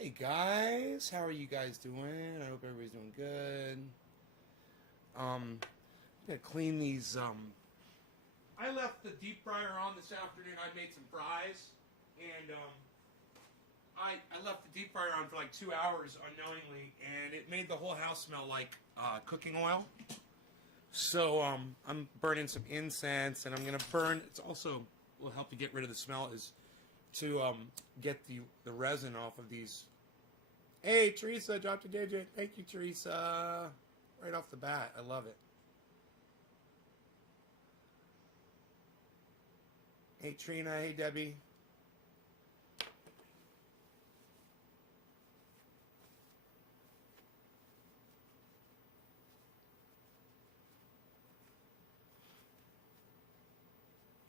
Hey guys, how are you guys doing? I hope everybody's doing good. I'm gonna clean these. I left the deep fryer on this afternoon. I made some fries, and I left the deep fryer on for like 2 hours unknowingly, and it made the whole house smell like cooking oil. So I'm burning some incense, and I'm gonna burn. It's also will help to get rid of the smell is to get the resin off of these. Hey, Teresa, dropped a digit. Thank you, Teresa. Right off the bat, I love it. Hey, Trina. Hey, Debbie.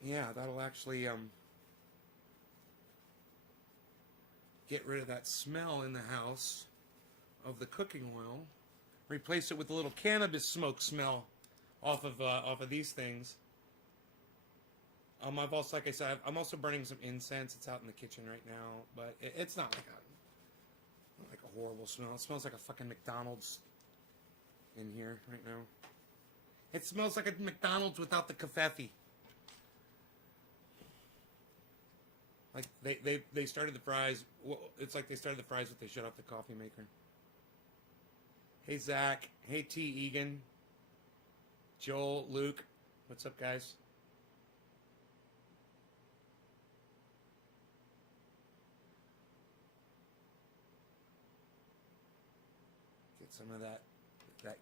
Yeah, that'll actually get rid of that smell in the house of the cooking oil. Replace it with a little cannabis smoke smell off of these things. I've also, like I said, I'm also burning some incense. It's out in the kitchen right now, but it's not like a horrible smell. It smells like a fucking McDonald's in here right now. It smells like a McDonald's without the kefefe. Like they started the fries. Well, it's like they started the fries, but they shut off the coffee maker. Hey Zach. Hey T Egan. Joel. Luke. What's up, guys? Get some of that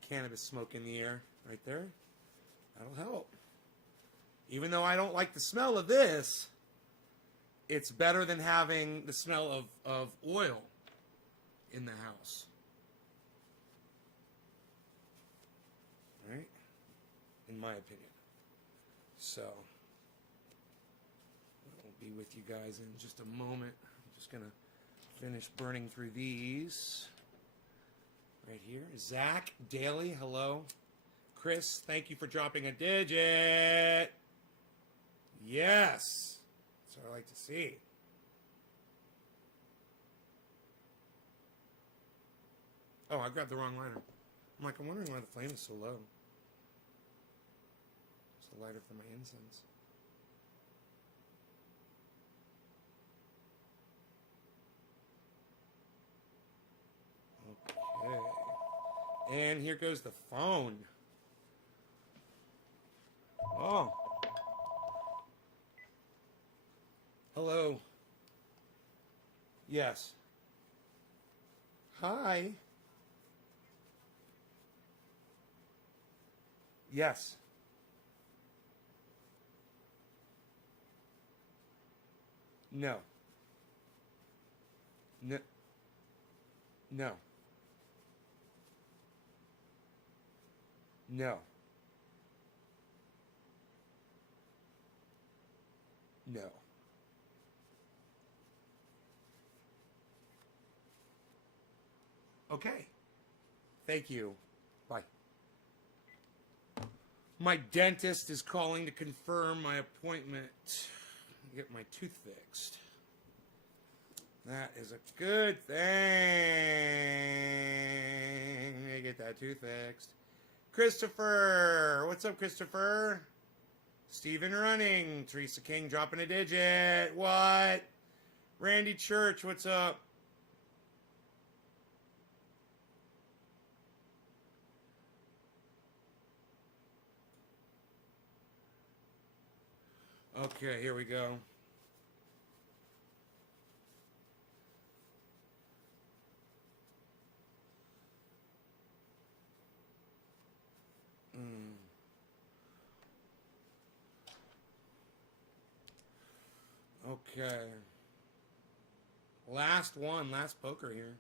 cannabis smoke in the air right there. That'll help. Even though I don't like the smell of this, it's better than having the smell of oil in the house. Right? In my opinion. So, I'll be with you guys in just a moment. I'm just going to finish burning through these. Right here. Zach Daly, hello. Chris, thank you for dropping a digit. Yes. That's what I like to see. Oh, I grabbed the wrong lighter. I'm wondering why the flame is so low. It's the lighter for my incense. Okay. And here goes the phone. Oh. Hello. Yes. Hi. Yes. No. No. No. No. No. Okay. Thank you. Bye. My dentist is calling to confirm my appointment to get my tooth fixed. That is a good thing. I get that tooth fixed. Christopher. What's up, Christopher? Stephen Running. Teresa King dropping a digit. What? Randy Church. What's up? Okay, here we go. Okay. Last one, last poker here.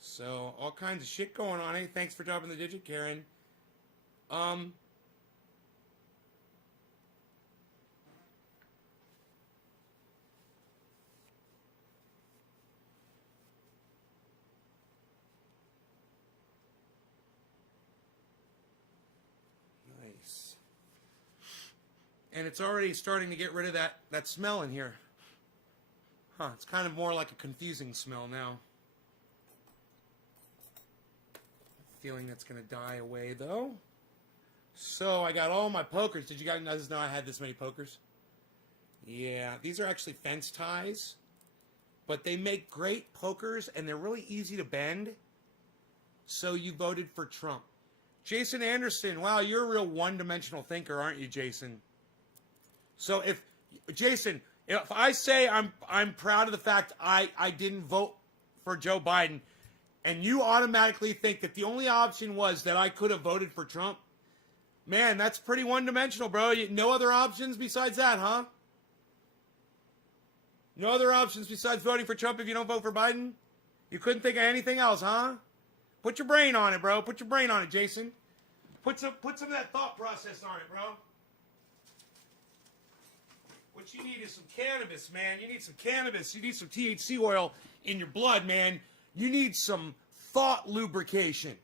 So, all kinds of shit going on. Hey, thanks for dropping the digit, Karen. Nice. And it's already starting to get rid of that smell in here. Huh, it's kind of more like a confusing smell now. Feeling that's going to die away, though. So, I got all my pokers. Did you guys know I had this many pokers? Yeah, these are actually fence ties. But they make great pokers, and they're really easy to bend. So, you voted for Trump. Jason Anderson, wow, you're a real one-dimensional thinker, aren't you, Jason? So, Jason, if I say I'm proud of the fact I didn't vote for Joe Biden, and you automatically think that the only option was that I could have voted for Trump, man, that's pretty one-dimensional, bro. No other options besides that, huh? No other options besides voting for Trump if you don't vote for Biden? You couldn't think of anything else, huh? Put your brain on it, bro. Put your brain on it, Jason. Put some of that thought process on it, bro. What you need is some cannabis, man. You need some cannabis. You need some THC oil in your blood, man. You need some thought lubrication.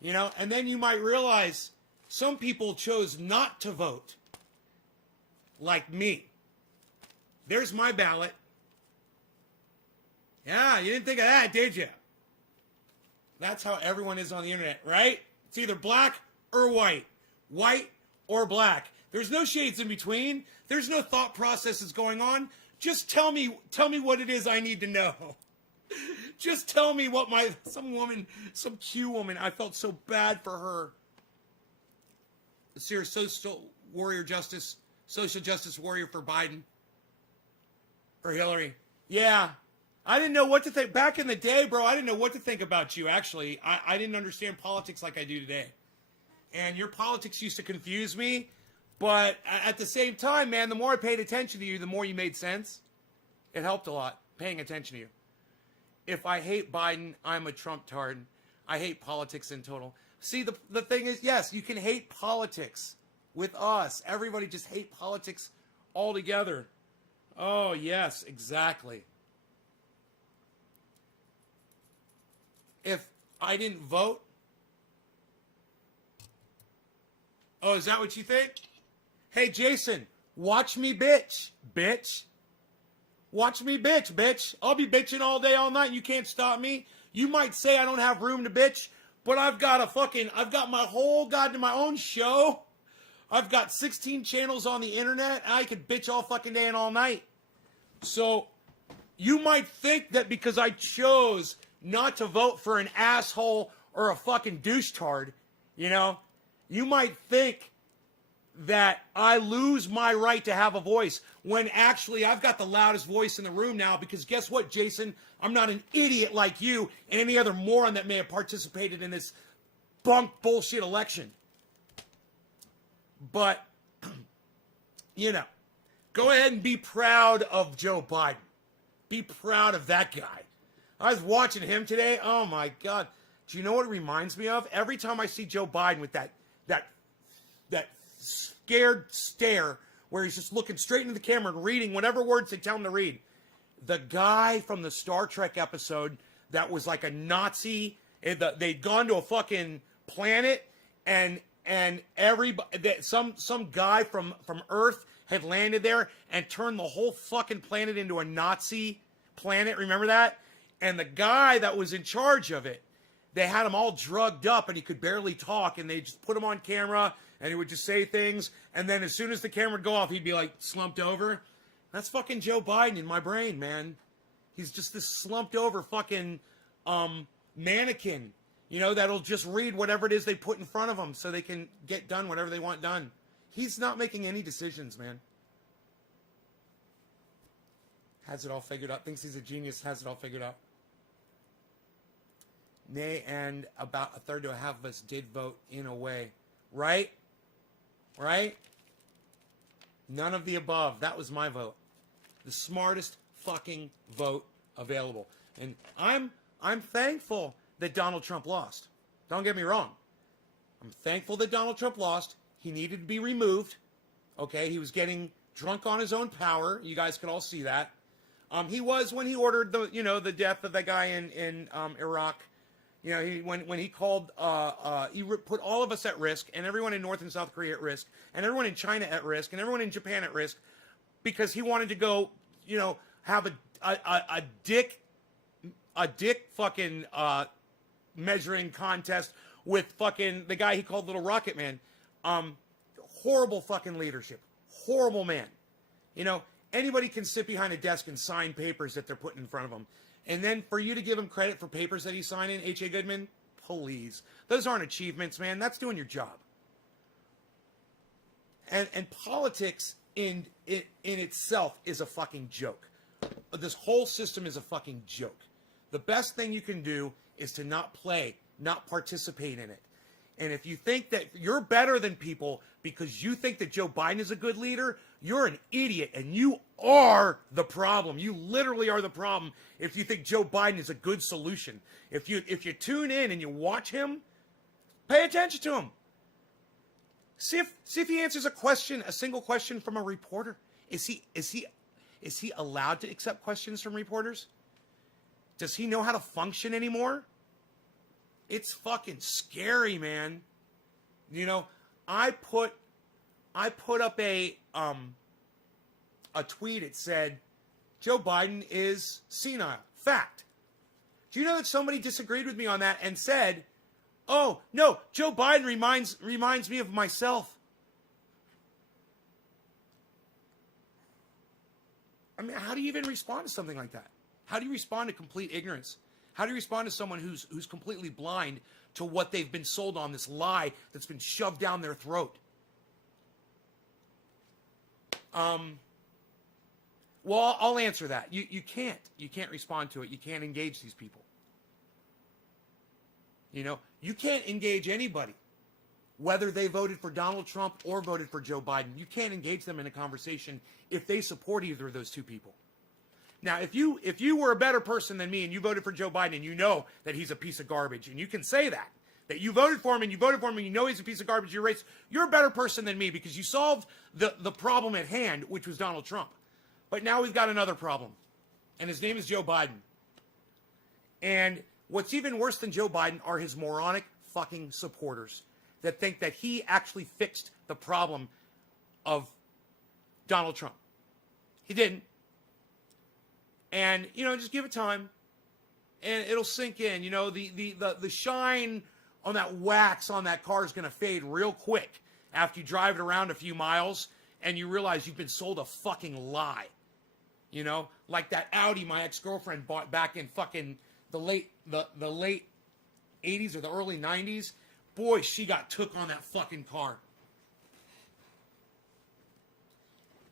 You know, and then you might realize some people chose not to vote. Like me. There's my ballot. Yeah, you didn't think of that, did you? That's how everyone is on the internet, right? It's either black or white. White or black. There's no shades in between. There's no thought processes going on. Just tell me what it is I need to know. Just tell me what some Q woman, I felt so bad for her. Serious social justice warrior for Biden. For Hillary. Yeah. I didn't know what to think. Back in the day, bro, I didn't know what to think about you, actually. I didn't understand politics like I do today. And your politics used to confuse me. But at the same time, man, the more I paid attention to you, the more you made sense. It helped a lot, paying attention to you. If I hate Biden, I'm a Trump-tard. I hate politics in total. See, the thing is, yes, you can hate politics with us. Everybody just hate politics altogether. Oh, yes, exactly. If I didn't vote... Oh, is that what you think? Hey, Jason, watch me bitch. Bitch. Watch me bitch. I'll be bitching all day, all night, and you can't stop me. You might say I don't have room to bitch, but I've got my own show. I've got 16 channels on the internet, and I could bitch all fucking day and all night. So, you might think that because I chose not to vote for an asshole or a fucking douche-tard, you know, you might think that I lose my right to have a voice when actually I've got the loudest voice in the room now because guess what, Jason? I'm not an idiot like you and any other moron that may have participated in this bunk bullshit election. But, you know, go ahead and be proud of Joe Biden. Be proud of that guy. I was watching him today. Oh, my God. Do you know what it reminds me of? Every time I see Joe Biden with that scared stare where he's just looking straight into the camera and reading whatever words they tell him to read. The guy from the Star Trek episode that was like a Nazi, they'd gone to a fucking planet and some guy from Earth had landed there and turned the whole fucking planet into a Nazi planet. Remember that? And the guy that was in charge of it, they had him all drugged up and he could barely talk and they just put him on camera and he would just say things. And then as soon as the camera would go off, he'd be like slumped over. That's fucking Joe Biden in my brain, man. He's just this slumped over fucking mannequin, you know, that'll just read whatever it is they put in front of him so they can get done whatever they want done. He's not making any decisions, man. Has it all figured out. Thinks he's a genius. Has it all figured out. Nay, and about a third to a half of us did vote in a way. Right? Right? None of the above. That was my vote. The smartest fucking vote available. And I'm thankful that Donald Trump lost. Don't get me wrong. I'm thankful that Donald Trump lost. He needed to be removed. Okay, he was getting drunk on his own power. You guys could all see that. He was when he ordered the death of that guy in Iraq. You know, when he called, he put all of us at risk, and everyone in North and South Korea at risk, and everyone in China at risk, and everyone in Japan at risk, because he wanted to go, have a dick fucking measuring contest with fucking the guy he called Little Rocket Man. Horrible fucking leadership. Horrible man. You know, anybody can sit behind a desk and sign papers that they're putting in front of them. And then for you to give him credit for papers that he's signing, H.A. Goodman, please. Those aren't achievements, man. That's doing your job. And politics in itself is a fucking joke. This whole system is a fucking joke. The best thing you can do is to not play, not participate in it. And if you think that you're better than people because you think that Joe Biden is a good leader, you're an idiot and you are the problem. You literally are the problem if you think Joe Biden is a good solution. If you tune in and you watch him, pay attention to him. See if he answers a single question from a reporter. Is he allowed to accept questions from reporters? Does he know how to function anymore? It's fucking scary, man. You know, I put up a tweet. It said, Joe Biden is senile. Fact. Do you know that somebody disagreed with me on that and said, oh, no, Joe Biden reminds me of myself. I mean, how do you even respond to something like that? How do you respond to complete ignorance? How do you respond to someone who's completely blind to what they've been sold on, this lie that's been shoved down their throat? Well, I'll answer that. You can't. You can't respond to it. You can't engage these people. You know, you can't engage anybody, whether they voted for Donald Trump or voted for Joe Biden. You can't engage them in a conversation if they support either of those two people. Now, if you were a better person than me and you voted for Joe Biden and you know that he's a piece of garbage, and you can say that you voted for him and you you know he's a piece of garbage, you're a better person than me because you solved the problem at hand, which was Donald Trump. But now we've got another problem, and his name is Joe Biden. And what's even worse than Joe Biden are his moronic fucking supporters that think that he actually fixed the problem of Donald Trump. He didn't. And, you know, just give it time and it'll sink in. You know, the shine on that wax on that car is going to fade real quick after you drive it around a few miles and you realize you've been sold a fucking lie. You know, like that Audi my ex-girlfriend bought back in fucking the late 80s or the early 90s. Boy, she got took on that fucking car.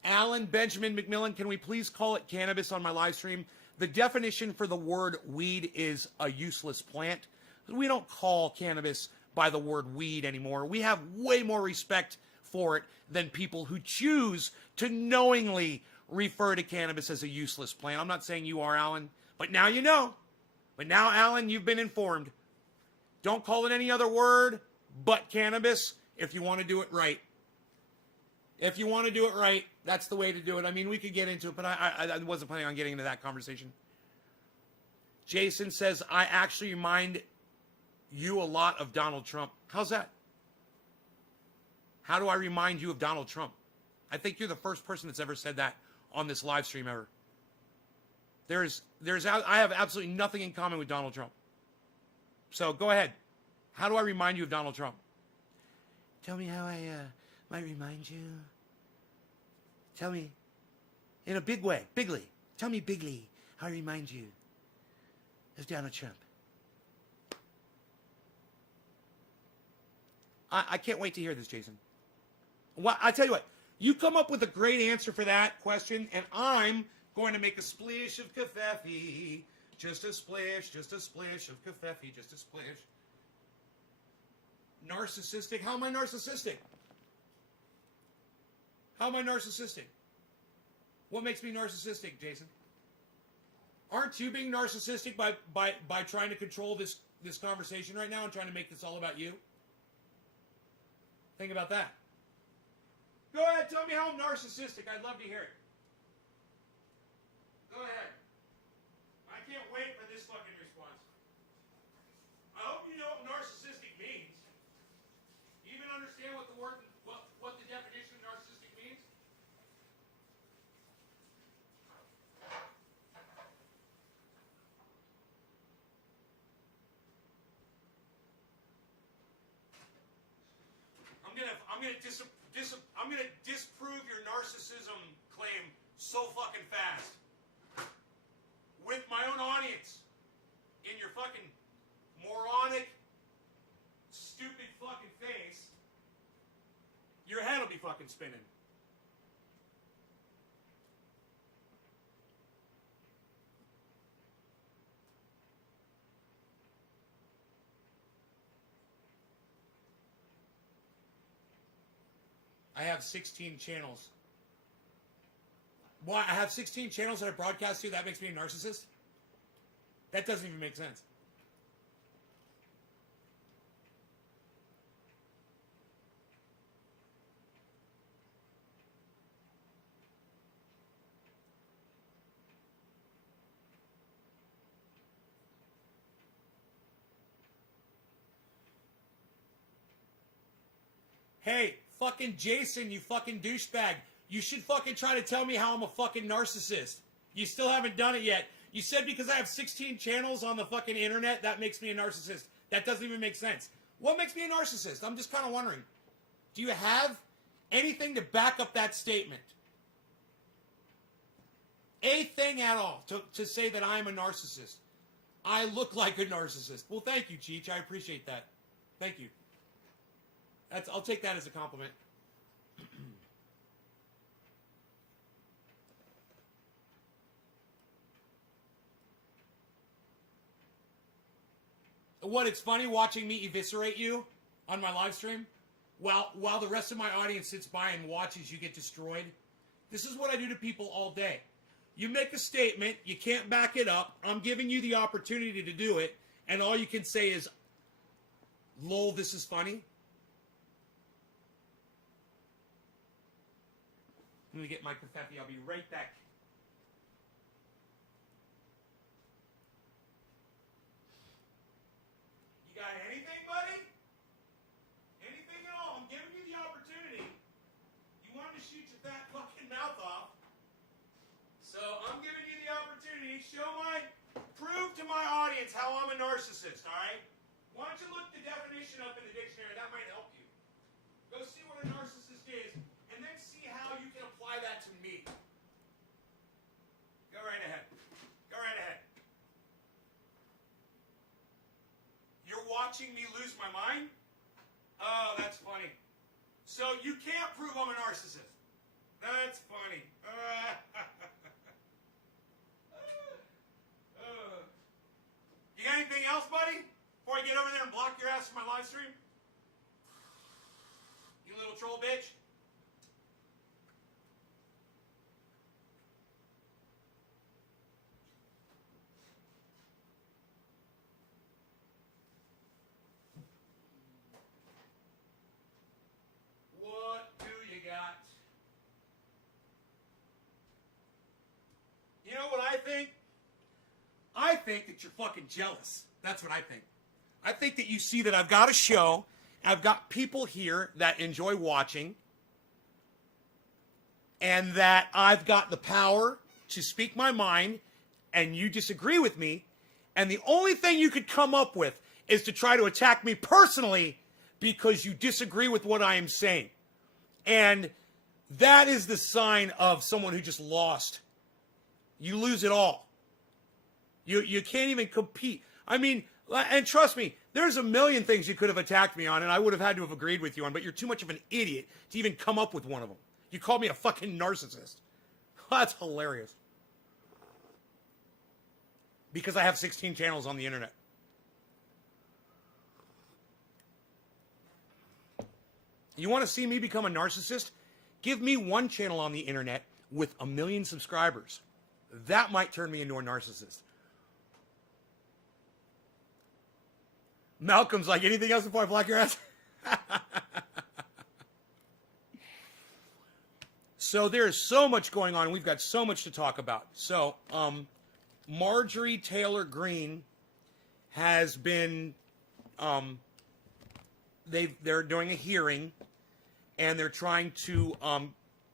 Alan Benjamin McMillan, can we please call it cannabis on my live stream? The definition for the word weed is a useless plant. We don't call cannabis by the word weed anymore. We have way more respect for it than people who choose to knowingly refer to cannabis as a useless plant. I'm not saying you are, Alan, but now you know. But now, Alan, you've been informed. Don't call it any other word but cannabis if you want to do it right. If you want to do it right, that's the way to do it. I mean, we could get into it, but I wasn't planning on getting into that conversation. Jason says, I actually remind you a lot of Donald Trump. How's that? How do I remind you of Donald Trump? I think you're the first person that's ever said that on this live stream ever. I have absolutely nothing in common with Donald Trump. So go ahead. How do I remind you of Donald Trump? Tell me how I might remind you. Tell me in a big way, bigly. Tell me bigly how I remind you of Donald Trump. I can't wait to hear this, Jason. Well, I tell you what, you come up with a great answer for that question, and I'm going to make a splish of kefefe. Just a splish of kefefe, just a splish. Narcissistic? How am I narcissistic? How am I narcissistic? What makes me narcissistic, Jason? Aren't you being narcissistic by trying to control this conversation right now and trying to make this all about you? Think about that. Go ahead, tell me how I'm narcissistic. I'd love to hear it. Go ahead. I can't wait for this fucking response. I hope you know what narcissistic means. You even understand what what the definition of narcissistic means? I'm gonna disprove your narcissism claim so fucking fast with my own audience in your fucking moronic, stupid fucking face. Your head will be fucking spinning. I have 16 channels. Why? I have 16 channels that I broadcast to. That makes me a narcissist? That doesn't even make sense. Hey, fucking Jason, you fucking douchebag. You should fucking try to tell me how I'm a fucking narcissist. You still haven't done it yet. You said because I have 16 channels on the fucking internet, that makes me a narcissist. That doesn't even make sense. What makes me a narcissist? I'm just kind of wondering. Do you have anything to back up that statement? A thing at all to say that I'm a narcissist. I look like a narcissist. Well, thank you, Cheech. I appreciate that. Thank you. I'll take that as a compliment. What, it's funny watching me eviscerate you on my live stream while the rest of my audience sits by and watches you get destroyed? This is what I do to people all day. You make a statement, you can't back it up, I'm giving you the opportunity to do it, and all you can say is, lol, this is funny. Let me get my confetti. I'll be right back. You got anything, buddy? Anything at all? I'm giving you the opportunity. You wanted to shoot your fat fucking mouth off. So I'm giving you the opportunity. Prove to my audience how I'm a narcissist, all right? Why don't you look the definition up in the dictionary? That might help you. Go see what a narcissist is. And then see how you can apply that to me. Go right ahead. Go right ahead. You're watching me lose my mind? Oh, that's funny. So you can't prove I'm a narcissist. That's funny. You got anything else, buddy? Before I get over there and block your ass from my live stream? You little troll bitch. What do you got? You know what I think? I think that you're fucking jealous. That's what I think. I think that you see that I've got a show, I've got people here that enjoy watching, and that I've got the power to speak my mind, and you disagree with me, and the only thing you could come up with is to try to attack me personally because you disagree with what I am saying. And that is the sign of someone who just lost. You lose it all. You can't even compete. I mean, and trust me, there's a million things you could have attacked me on, and I would have had to have agreed with you on, but you're too much of an idiot to even come up with one of them. You called me a fucking narcissist. That's hilarious. Because I have 16 channels on the internet. You want to see me become a narcissist? Give me one channel on the internet with 1 million subscribers. That might turn me into a narcissist. Malcolm's like, anything else before I block your ass? So there's so much going on. We've got so much to talk about. So, Marjorie Taylor Greene has been, they're doing a hearing, and they're trying to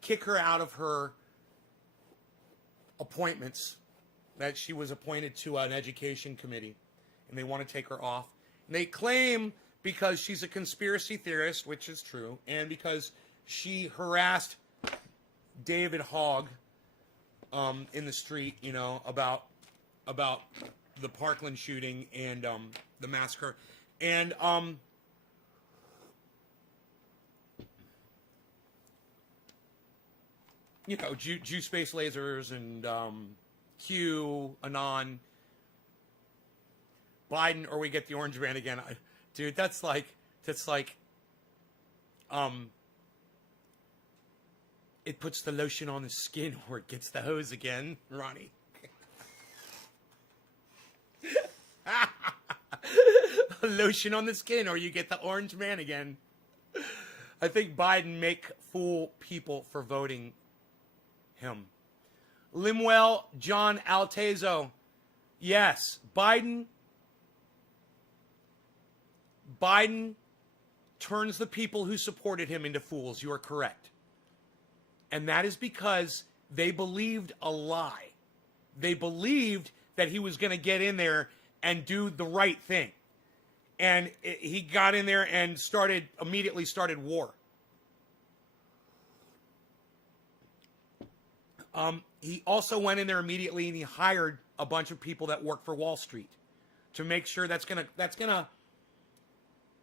kick her out of her appointments that she was appointed to an education committee, and they want to take her off. And they claim because she's a conspiracy theorist, which is true, and because she harassed David Hogg in the street, you know, about the Parkland shooting and the massacre. And you know, Jew space lasers and Q, Anon, Biden, or we get the orange man again. Dude, that's like it puts the lotion on the skin or it gets the hose again, Ronnie. Lotion on the skin or you get the orange man again. I think Biden make fool people for voting him. Limuel John Altezo. Yes, Biden turns the people who supported him into fools. You are correct. And that is because they believed a lie. They believed that he was going to get in there and do the right thing. And he got in there and immediately started war. He also went in there immediately and he hired a bunch of people that work for Wall Street to make sure that's gonna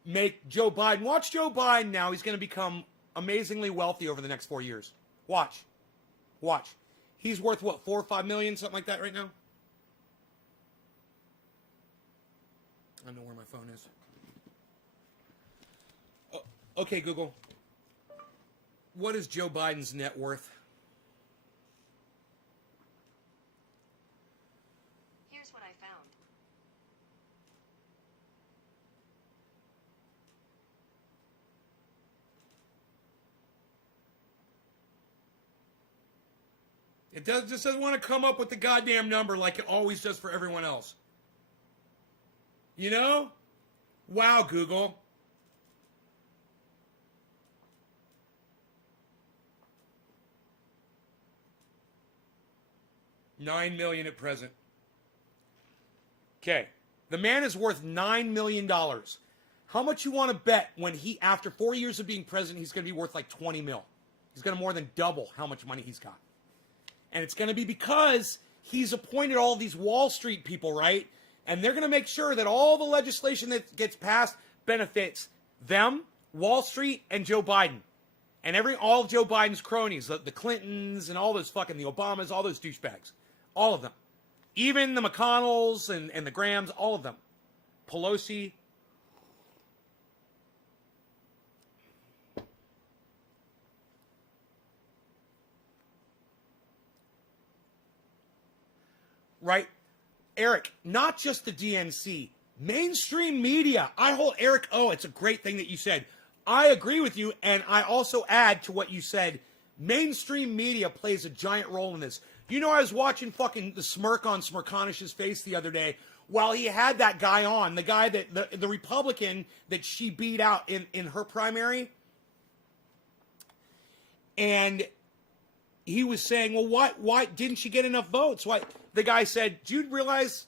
make Joe Biden. Watch Joe Biden now. He's gonna become amazingly wealthy over the next 4 years. Watch. He's worth what, 4 or 5 million, something like that right now? I don't know where my phone is. Oh, okay, Google. What is Joe Biden's net worth? Here's what I found. It just doesn't want to come up with the goddamn number like it always does for everyone else. You know? Wow, Google. $9 million at present. Okay. The man is worth $9 million. How much you want to bet when he, after 4 years of being president, he's going to be worth like 20 mil? He's going to more than double how much money he's got. And it's going to be because he's appointed all these Wall Street people, right? And they're going to make sure that all the legislation that gets passed benefits them, Wall Street, and Joe Biden. And all of Joe Biden's cronies, the Clintons and all those fucking, the Obamas, all those douchebags. All of them. Even the McConnells and the Grahams, all of them. Pelosi. Right? Eric, not just the DNC, mainstream media. Eric, it's a great thing that you said. I agree with you, and I also add to what you said, mainstream media plays a giant role in this. You know, I was watching fucking the smirk on Smirkonish's face the other day while he had that guy on, the guy that, the Republican that she beat out in her primary. And he was saying, well, why didn't she get enough votes? Why? The guy said, do you realize,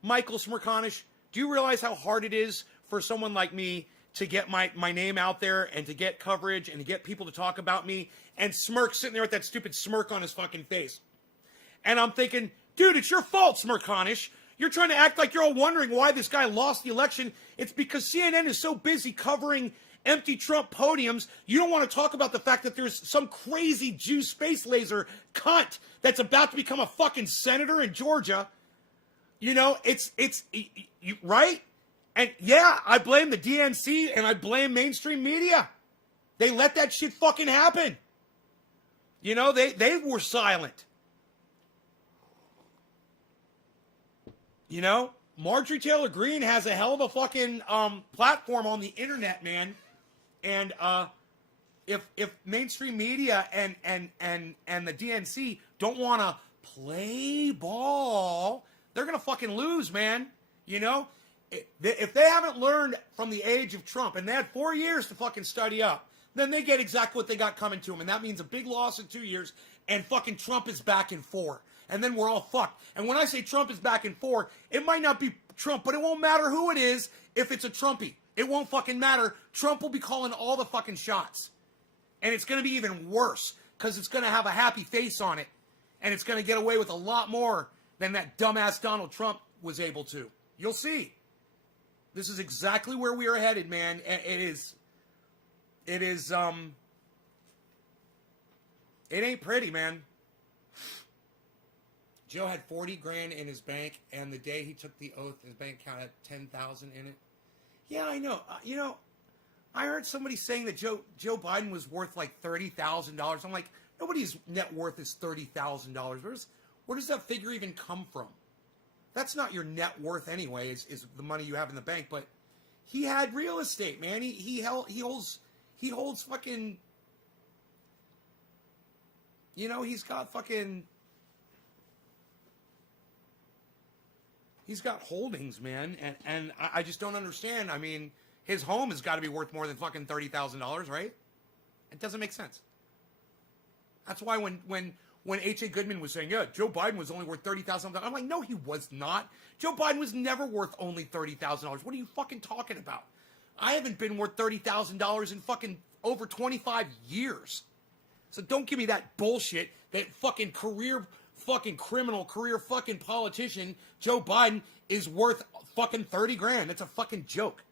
Michael Smirkanish, do you realize how hard it is for someone like me to get my name out there and to get coverage and to get people to talk about me? And Smirk sitting there with that stupid smirk on his fucking face. And I'm thinking, dude, it's your fault, Smirkanish. You're trying to act like you're all wondering why this guy lost the election. It's because CNN is so busy covering empty Trump podiums, you don't want to talk about the fact that there's some crazy Jew space laser cunt that's about to become a fucking senator in Georgia. You know, it's right? And yeah, I blame the DNC and I blame mainstream media. They let that shit fucking happen. You know, they were silent. You know, Marjorie Taylor Greene has a hell of a fucking platform on the internet, man. And if mainstream media and the DNC don't want to play ball, they're going to fucking lose, man. You know? If they haven't learned from the age of Trump, and they had 4 years to fucking study up, then they get exactly what they got coming to them. And that means a big loss in 2 years, and fucking Trump is back in 4. And then we're all fucked. And when I say Trump is back in 4, it might not be Trump, but it won't matter who it is if it's a Trumpy. It won't fucking matter. Trump will be calling all the fucking shots. And it's going to be even worse because it's going to have a happy face on it. And it's going to get away with a lot more than that dumbass Donald Trump was able to. You'll see. This is exactly where we are headed, man. It ain't pretty, man. Joe had 40 grand in his bank, and the day he took the oath, his bank account had 10,000 in it. Yeah, I know. I heard somebody saying that Joe Biden was worth like $30,000. I'm like, nobody's net worth is $30,000. Where does that figure even come from? That's not your net worth anyway, is the money you have in the bank. But he had real estate, man. He holds fucking, he's got fucking, he's got holdings, man. And I just don't understand. I mean, his home has got to be worth more than fucking $30,000, right? It doesn't make sense. That's why when H.A. Goodman was saying, yeah, Joe Biden was only worth $30,000, I'm like, no, he was not. Joe Biden was never worth only $30,000. What are you fucking talking about? I haven't been worth $30,000 in fucking over 25 years. So don't give me that bullshit that fucking career fucking criminal, career fucking politician Joe Biden is worth fucking 30 grand. That's a fucking joke.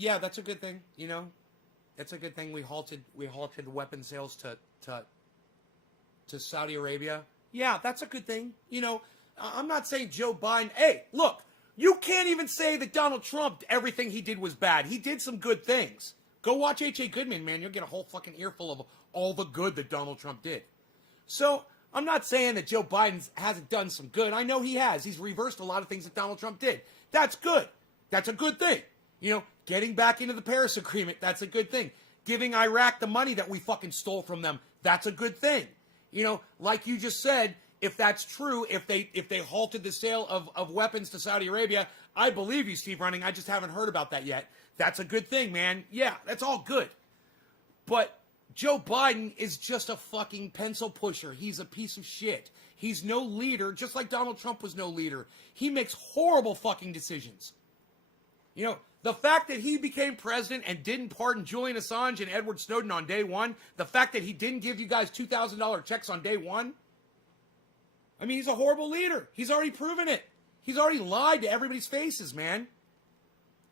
Yeah, that's a good thing, It's a good thing we halted weapon sales to Saudi Arabia. Yeah, that's a good thing. I'm not saying Joe Biden. Hey, look, you can't even say that Donald Trump, everything he did was bad. He did some good things. Go watch H.A. Goodman, man. You'll get a whole fucking earful of all the good that Donald Trump did. So I'm not saying that Joe Biden hasn't done some good. I know he has. He's reversed a lot of things that Donald Trump did. That's good. That's a good thing. Getting back into the Paris Agreement, that's a good thing. Giving Iraq the money that we fucking stole from them, that's a good thing. Like you just said, if that's true, if they halted the sale of weapons to Saudi Arabia, I believe you, Steve Running. I just haven't heard about that yet. That's a good thing, man. Yeah, that's all good. But Joe Biden is just a fucking pencil pusher. He's a piece of shit. He's no leader, just like Donald Trump was no leader. He makes horrible fucking decisions. The fact that he became president and didn't pardon Julian Assange and Edward Snowden on day one, the fact that he didn't give you guys $2,000 checks on day one, I mean, he's a horrible leader. He's already proven it. He's already lied to everybody's faces, man.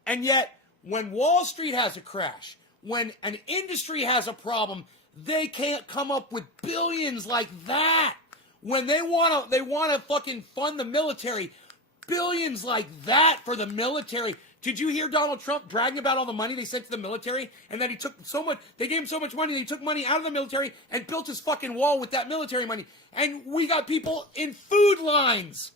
And yet, when Wall Street has a crash, when an industry has a problem, they can't come up with billions like that. When they want to fucking fund the military, billions like that for the military. Did you hear Donald Trump bragging about all the money they sent to the military and that they gave him so much money that he took money out of the military and built his fucking wall with that military money? And we got people in food lines.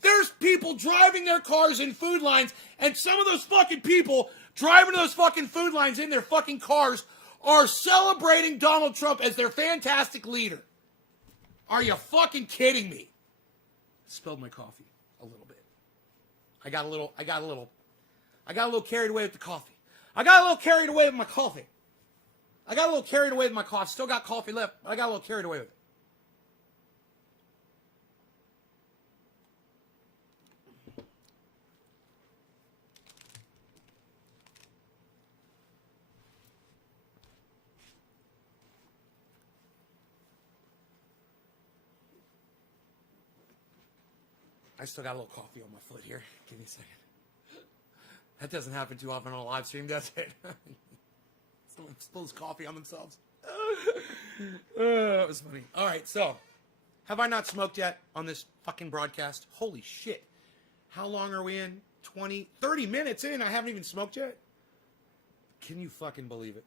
There's people driving their cars in food lines, and some of those fucking people driving those fucking food lines in their fucking cars are celebrating Donald Trump as their fantastic leader. Are you fucking kidding me? Spilled my coffee a little bit. I got a little carried away with the coffee. I got a little carried away with my coffee. Still got coffee left, but I got a little carried away with it. I still got a little coffee on my foot here. Give me a second. That doesn't happen too often on a live stream, does it? Someone spills coffee on themselves. That was funny. All right, so have I not smoked yet on this fucking broadcast? Holy shit. How long are we in? 30 minutes in, I haven't even smoked yet? Can you fucking believe it?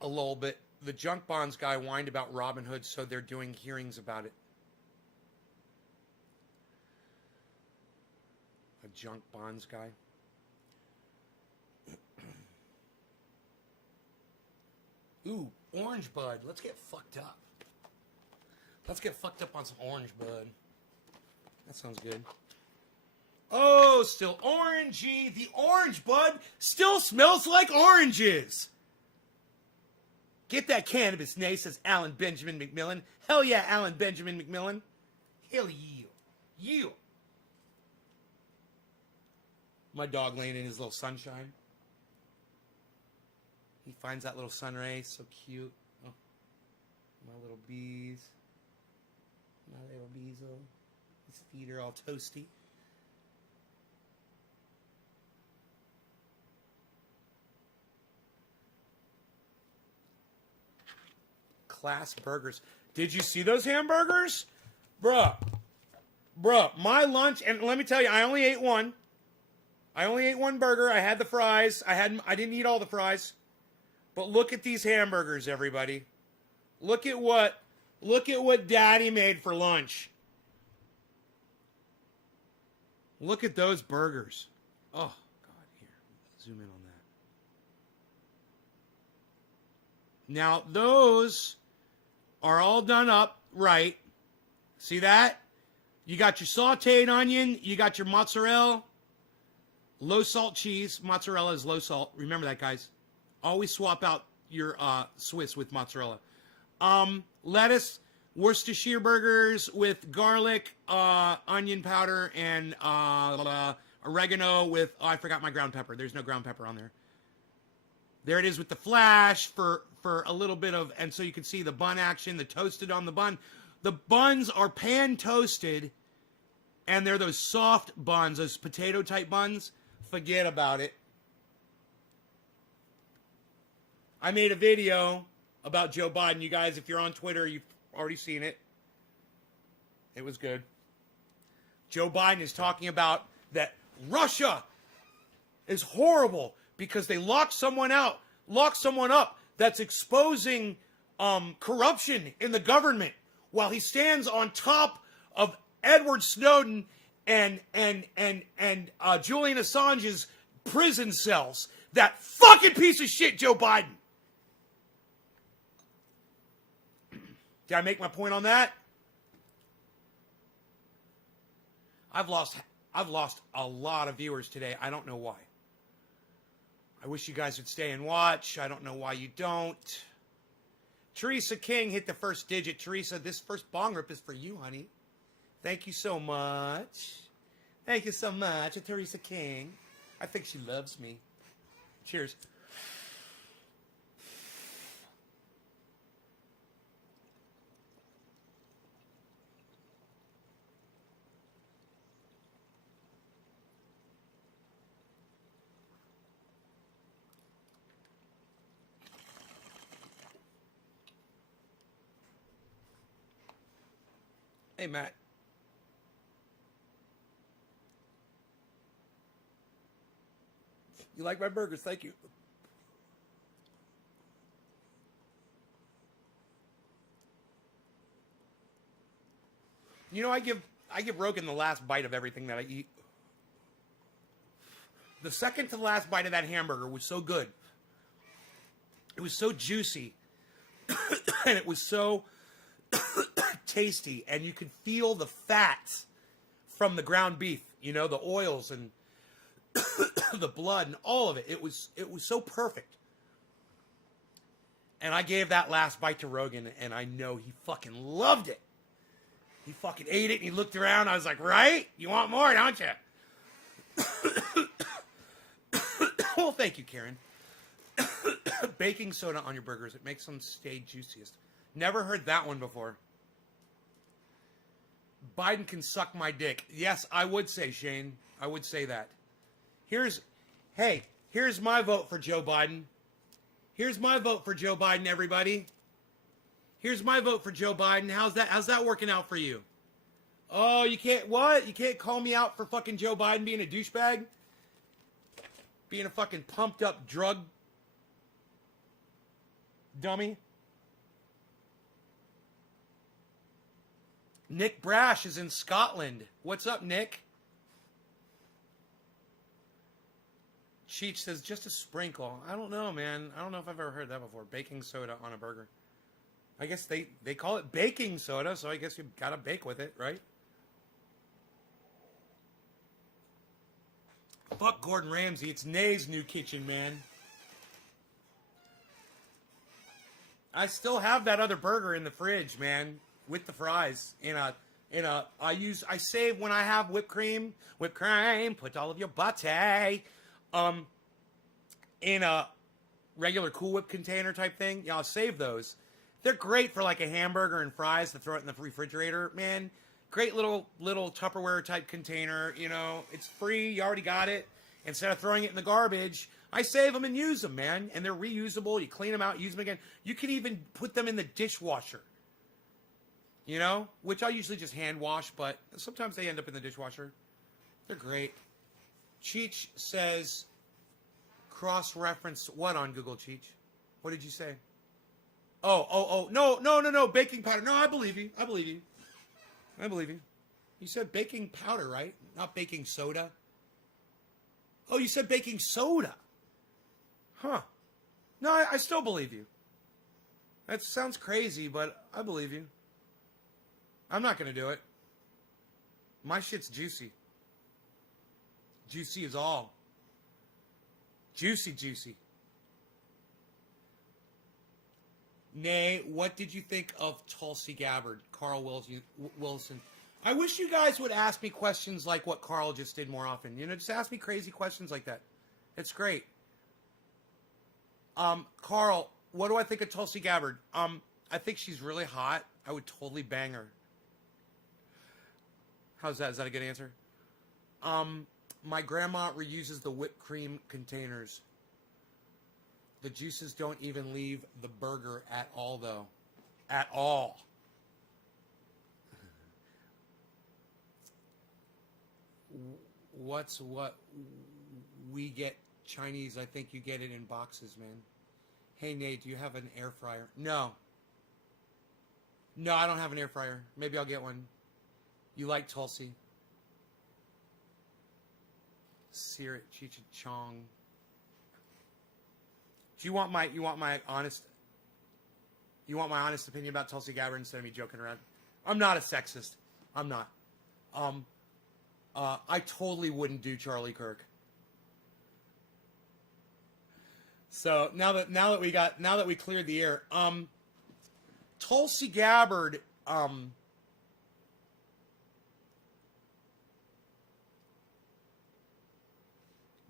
A little bit. The junk bonds guy whined about Robinhood, so they're doing hearings about it. junk bonds guy. Ooh, orange bud. Let's get fucked up. Let's get fucked up on some orange bud. That sounds good. Oh, still orangey. The orange bud still smells like oranges. Get that cannabis, Nay, says Alan Benjamin McMillan. Hell yeah, Alan Benjamin McMillan. Hell yeah. Yeah. My dog laying in his little sunshine. He finds that little sun ray, so cute. Oh, my little bees. My little beezel. His feet are all toasty. Class burgers. Did you see those hamburgers? Bruh, my lunch, and let me tell you, I only ate one. I only ate one burger. I had the fries. I didn't eat all the fries. But look at these hamburgers, everybody. Look at what Daddy made for lunch. Look at those burgers. Oh, God, here. Zoom in on that. Now, those are all done up right. See that? You got your sauteed onion. You got your mozzarella. Low salt cheese. Mozzarella is low salt. Remember that, guys. Always swap out your Swiss with mozzarella. Lettuce, Worcestershire burgers with garlic, onion powder, and oregano with, I forgot my ground pepper. There's no ground pepper on there. There it is with the flash for a little bit of, and so you can see the bun action, the toasted on the bun. The buns are pan toasted, and they're those soft buns, those potato type buns. Forget about it. I made a video about Joe Biden. You guys, if you're on Twitter, you've already seen it. It was good. Joe Biden is talking about that Russia is horrible because they locked someone up that's exposing corruption in the government while he stands on top of Edward Snowden and Julian Assange's prison cells. That fucking piece of shit, Joe Biden. Did I make my point on that? I've lost a lot of viewers today. I don't know why. I wish you guys would stay and watch. I don't know why you don't. Teresa King hit the first digit. Teresa, this first bong rip is for you, honey. Thank you so much. Thank you so much, Teresa King. I think she loves me. Cheers. Hey, Matt. You like my burgers? Thank you. You know, I give Rogan the last bite of everything that I eat. The second to the last bite of that hamburger was so good. It was so juicy. And it was so tasty. And you could feel the fats from the ground beef. You know, the oils and the blood and all of it. It was so perfect. And I gave that last bite to Rogan, and I know he fucking loved it. He fucking ate it, and he looked around. I was like, right? You want more, don't you? Well, thank you, Karen. Baking soda on your burgers. It makes them stay juiciest. Never heard that one before. Biden can suck my dick. Yes, I would say, Shane. I would say that. Here's my vote for Joe Biden. Here's my vote for Joe Biden, everybody. Here's my vote for Joe Biden. How's that working out for you? Oh, you can't, what? You can't call me out for fucking Joe Biden being a douchebag? Being a fucking pumped up drug dummy? Nick Brash is in Scotland. What's up, Nick? Cheech says just a sprinkle. I don't know, man. I don't know if I've ever heard that before. Baking soda on a burger. I guess they call it baking soda, so I guess you gotta bake with it, right? Fuck Gordon Ramsay. It's Nay's new kitchen, man. I still have that other burger in the fridge, man, with the fries I save when I have whipped cream, put all of your butter, in a regular Cool Whip container type thing. Yeah, I'll save those. They're great for like a hamburger and fries to throw it in the refrigerator, man. Great little Tupperware type container, you know. It's free, you already got it. Instead of throwing it in the garbage, I save them and use them, man. And they're reusable. You clean them out, use them again. You can even put them in the dishwasher. You know? Which I usually just hand wash, but sometimes they end up in the dishwasher. They're great. Cheech says, cross-reference what on Google, Cheech? What did you say? Oh. No. Baking powder. No, I believe you. You said baking powder, right? Not baking soda. Oh, you said baking soda. Huh. No, I still believe you. That sounds crazy, but I believe you. I'm not going to do it. My shit's juicy. Juicy is all. Juicy. Nay, what did you think of Tulsi Gabbard, Carl Wilson? I wish you guys would ask me questions like what Carl just did more often. You know, just ask me crazy questions like that. It's great. Carl, what do I think of Tulsi Gabbard? I think she's really hot. I would totally bang her. How's that? Is that a good answer? My grandma reuses the whipped cream containers. The juices don't even leave the burger at all, though. At all. What we get Chinese, I think you get it in boxes, man. Hey, Nate, do you have an air fryer? No, I don't have an air fryer. Maybe I'll get one. You like Tulsi? Sirit Chicha Chong. Do you want my honest opinion about Tulsi Gabbard instead of me joking around? I'm not a sexist. I'm not. I totally wouldn't do Charlie Kirk. So now that we cleared the air, Tulsi Gabbard,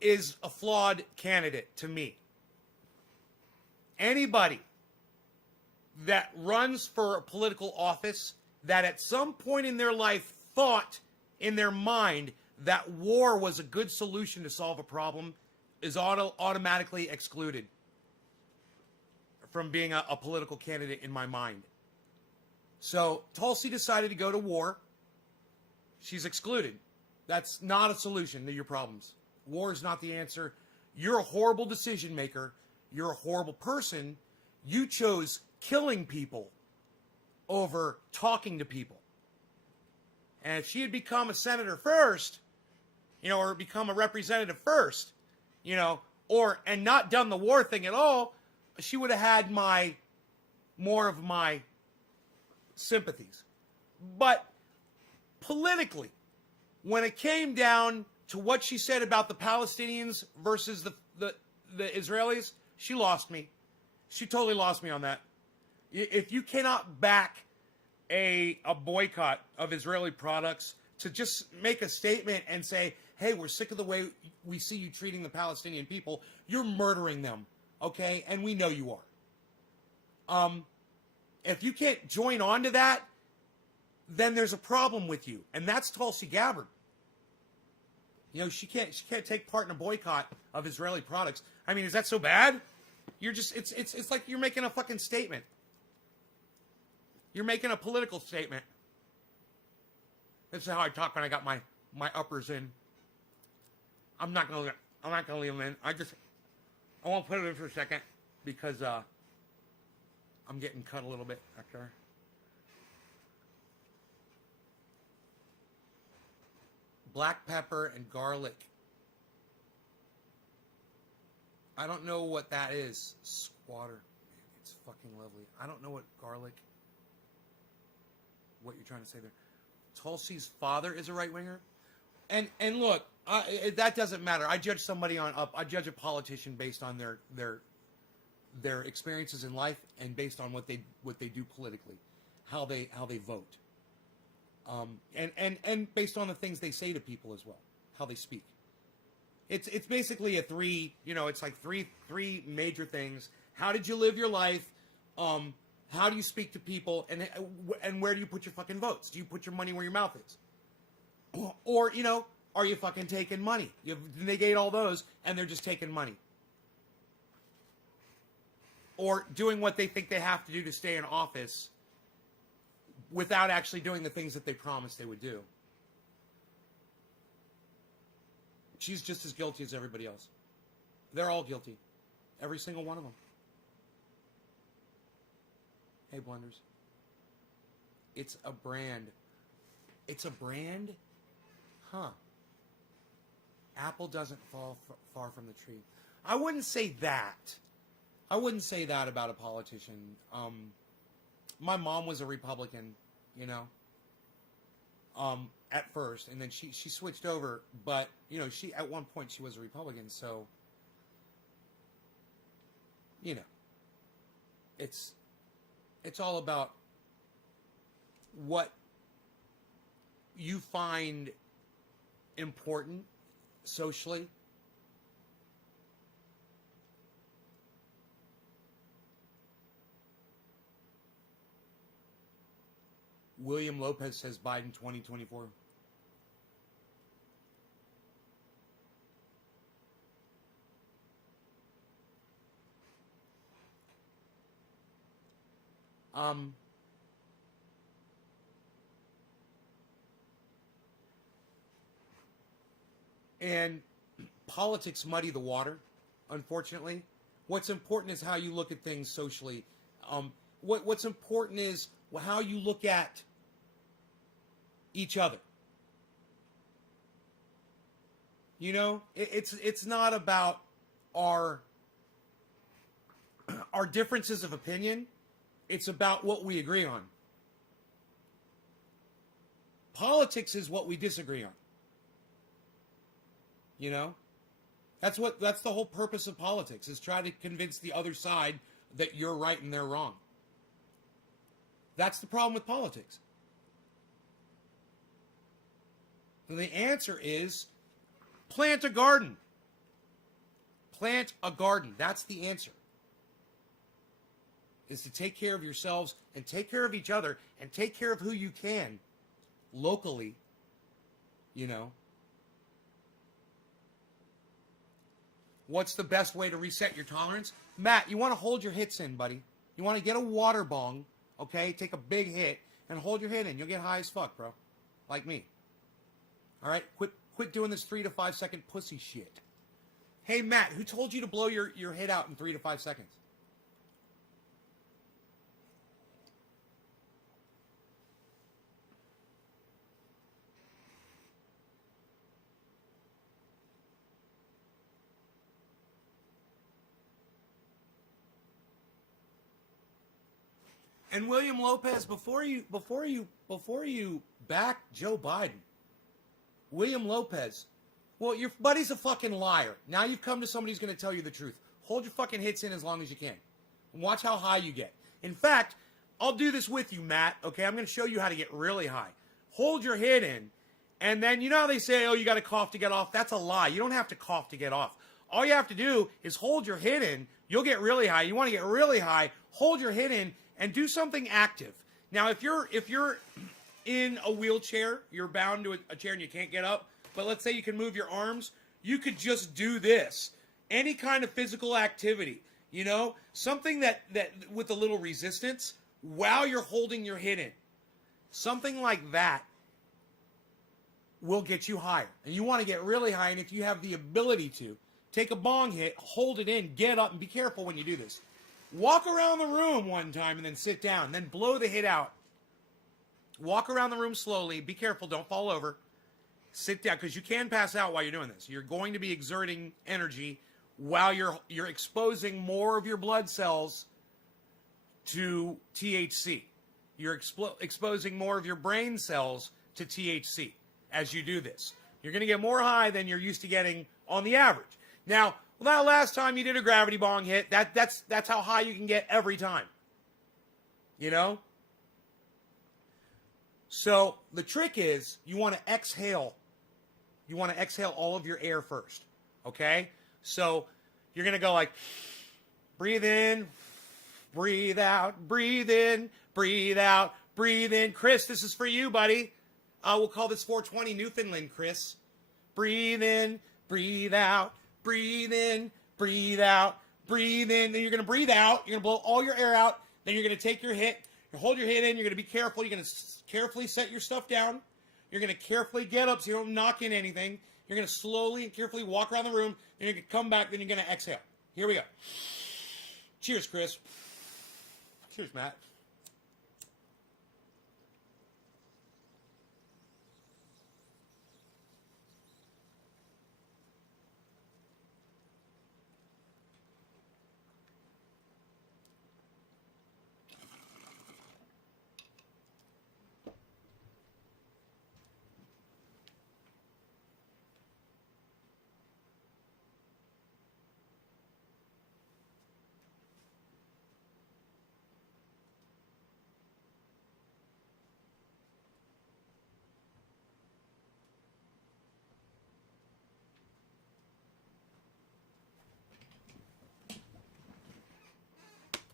is a flawed candidate to me. Anybody that runs for a political office that at some point in their life thought in their mind that war was a good solution to solve a problem is automatically excluded from being a political candidate in my mind. So Tulsi decided to go to war. She's excluded. That's not a solution to your problems. War is not the answer. You're a horrible decision maker. You're a horrible person. You chose killing people over talking to people. And if she had become a senator first, or become a representative first, and not done the war thing at all, she would have had more of my sympathies. But politically, when it came down to what she said about the Palestinians versus the Israelis, she lost me. She totally lost me on that. If you cannot back a boycott of Israeli products to just make a statement and say, hey, we're sick of the way we see you treating the Palestinian people, you're murdering them, okay? And we know you are. If you can't join on to that, then there's a problem with you. And that's Tulsi Gabbard. She can't take part in a boycott of Israeli products. I mean, is that so bad? It's like you're making a fucking statement. You're making a political statement. This is how I talk when I got my uppers in. I'm not gonna leave them in. I won't put it in for a second because I'm getting cut a little bit back there. Black pepper and garlic I don't know what that is. Squatter. Man, it's fucking lovely. I don't know what garlic... What you're trying to say there. Tulsi's father is a right-winger? And look, that doesn't matter. I judge somebody I judge a politician based on their experiences in life and based on what they do politically, how they vote, and based on the things they say to people as well, how they speak. It's basically a three. It's like three major things. How did you live your life? How do you speak to people? And where do you put your fucking votes? Do you put your money where your mouth is? Or, are you fucking taking money? You negate all those, and they're just taking money. Or doing what they think they have to do to stay in office without actually doing the things that they promised they would do. She's just as guilty as everybody else. They're all guilty. Every single one of them. Hey, Blenders. It's a brand. It's a brand? Huh. Apple doesn't fall far from the tree. I wouldn't say that. I wouldn't say that about a politician. My mom was a Republican, at first, and then she switched over, but, she, at one point, she was a Republican, so, it's all about what you find important socially. William Lopez says Biden 2024. And politics muddy the water, unfortunately. What's important is how you look at things socially. What's important is how you look at each other. It's not about our differences of opinion. It's about what we agree on. Politics is what we disagree on. That's the whole purpose of politics, is try to convince the other side that you're right and they're wrong. That's the problem with politics. And the answer is plant a garden. Plant a garden. That's the answer. Is to take care of yourselves and take care of each other and take care of who you can locally, What's the best way to reset your tolerance? Matt, you want to hold your hits in, buddy. You want to get a water bong, okay? Take a big hit and hold your hit in. You'll get high as fuck, bro. Like me. All right? Quit doing this 3 to 5 second pussy shit. Hey, Matt, who told you to blow your hit out in 3 to 5 seconds? And William Lopez, before you back Joe Biden, William Lopez, well, your buddy's a fucking liar. Now you've come to somebody who's going to tell you the truth. Hold your fucking hits in as long as you can. And watch how high you get. In fact, I'll do this with you, Matt, okay? I'm going to show you how to get really high. Hold your hit in, and then, how they say, oh, you got to cough to get off? That's a lie. You don't have to cough to get off. All you have to do is hold your hit in. You'll get really high. You want to get really high, hold your hit in, and do something active. Now, if you're in a wheelchair, you're bound to a chair and you can't get up, but let's say you can move your arms, you could just do this. Any kind of physical activity, something that with a little resistance while you're holding your hit in. Something like that will get you higher. And you want to get really high, and if you have the ability to, take a bong hit, hold it in, get up, and be careful when you do this. Walk around the room one time and then sit down. Then blow the hit out. Walk around the room slowly. Be careful. Don't fall over. Sit down, because you can pass out while you're doing this. You're going to be exerting energy while you're exposing more of your blood cells to THC. You're exposing more of your brain cells to THC as you do this. You're going to get more high than you're used to getting on the average. Now, well, that last time you did a gravity bong hit, that's how high you can get every time. You know? So the trick is you want to exhale. You want to exhale all of your air first. Okay? So you're going to go like, breathe in, breathe out, breathe in, breathe out, breathe in. Chris, this is for you, buddy. We'll call this 420 Newfoundland, Chris. Breathe in, breathe out, breathe in, breathe out, breathe in. Then you're going to breathe out. You're going to blow all your air out. Then you're going to take your hit. You hold your hit in. You're going to be careful. You're going to carefully set your stuff down. You're going to carefully get up so you don't knock in anything. You're going to slowly and carefully walk around the room. Then you're going to come back. Then you're going to exhale. Here we go. Cheers, Chris. Cheers, Matt.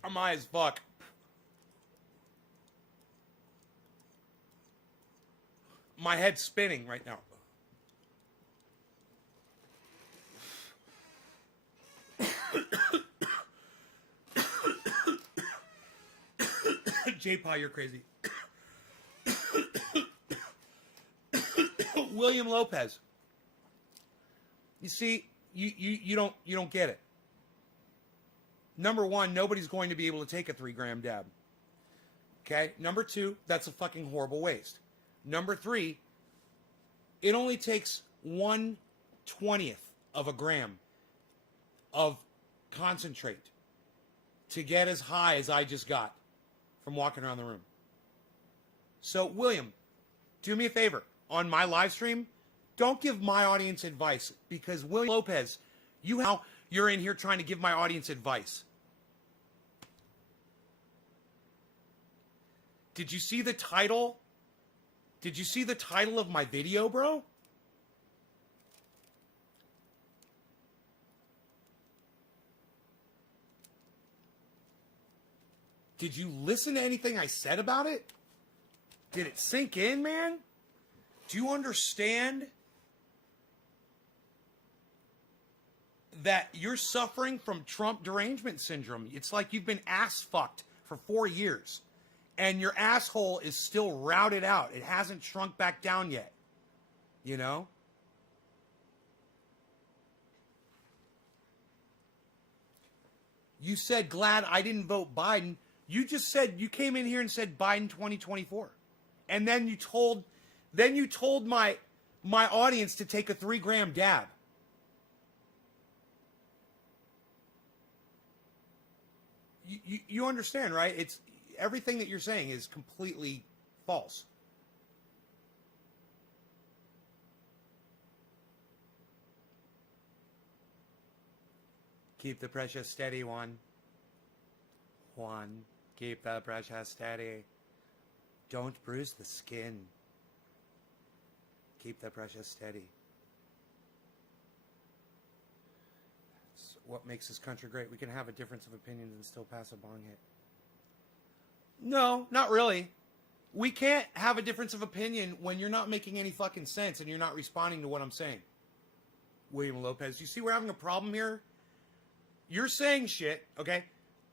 I'm high as fuck. My head's spinning right now. J-Pa, you're crazy. William Lopez. You see, you don't get it. Number one, nobody's going to be able to take a 3-gram dab. Okay? Number two, that's a fucking horrible waste. Number three, it only takes 1/20th of a gram of concentrate to get as high as I just got from walking around the room. So, William, do me a favor. On my live stream, don't give my audience advice, because William Lopez, you're in here trying to give my audience advice. Did you see the title? Did you see the title of my video, bro? Did you listen to anything I said about it? Did it sink in, man? Do you understand that you're suffering from Trump derangement syndrome? It's like you've been ass fucked for 4 years. And your asshole is still routed out. It hasn't shrunk back down yet. You know? You said, glad I didn't vote Biden. You just said, you came in here and said Biden 2024. And then you told my audience to take a 3-gram dab. You understand, right? It's everything that you're saying is completely false. Keep the pressure steady, Juan. Juan, keep the pressure steady. Don't bruise the skin. Keep the pressure steady. That's what makes this country great. We can have a difference of opinions and still pass a bong hit. No, not really. We can't have a difference of opinion when you're not making any fucking sense and you're not responding to what I'm saying. William Lopez, you see we're having a problem here? You're saying shit, okay?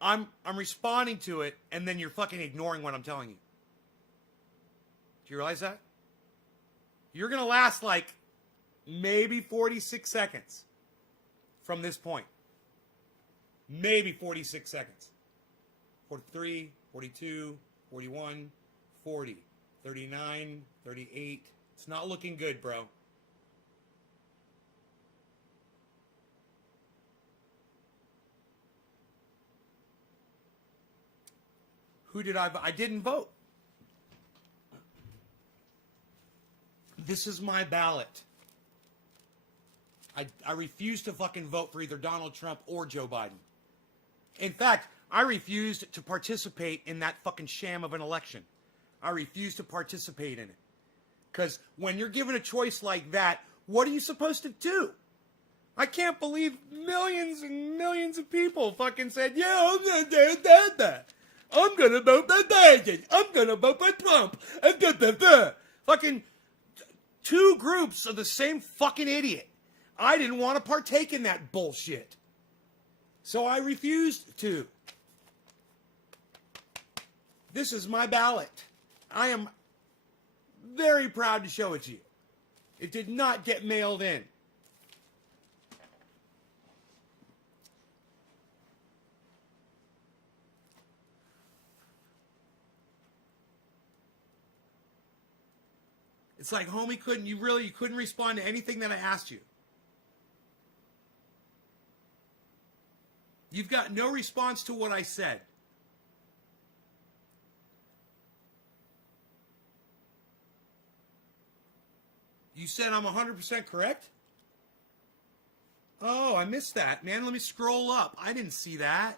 I'm responding to it, and then you're fucking ignoring what I'm telling you. Do you realize that? You're going to last like maybe 46 seconds from this point. Maybe 46 seconds. 43, 42, 41, 40, 39, 38. It's not looking good, bro. Who did I vote? I didn't vote. This is my ballot. I refuse to fucking vote for either Donald Trump or Joe Biden. In fact, I refused to participate in that fucking sham of an election. I refuse to participate in it. Because when you're given a choice like that, what are you supposed to do? I can't believe millions and millions of people fucking said, yeah, I'm going to do that. I'm going to vote for Biden. I'm going to vote for Trump. Fucking two groups of the same fucking idiot. I didn't want to partake in that bullshit. So I refused to. This is my ballot. I am very proud to show it to you. It did not get mailed in. It's like, homie, you couldn't respond to anything that I asked you. You've got no response to what I said. You said I'm 100% correct? Oh, I missed that, man. Let me scroll up. I didn't see that.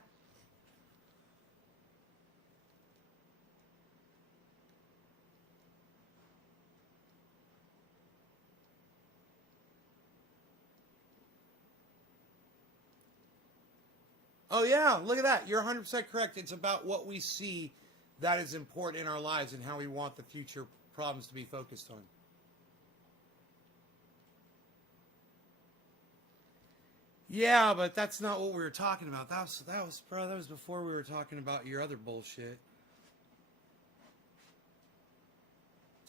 Oh, yeah, look at that. You're 100% correct. It's about what we see that is important in our lives and how we want the future problems to be focused on. Yeah, but that's not what we were talking about. That was before we were talking about your other bullshit.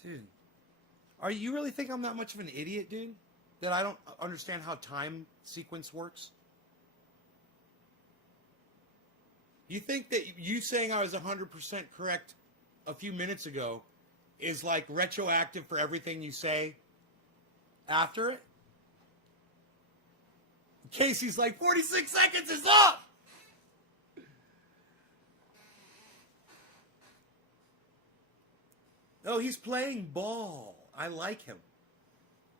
Dude, you really think I'm that much of an idiot, dude? That I don't understand how time sequence works? You think that you saying I was 100% correct a few minutes ago is like retroactive for everything you say after it? Casey's like, 46 seconds is up! Oh, he's playing ball. I like him.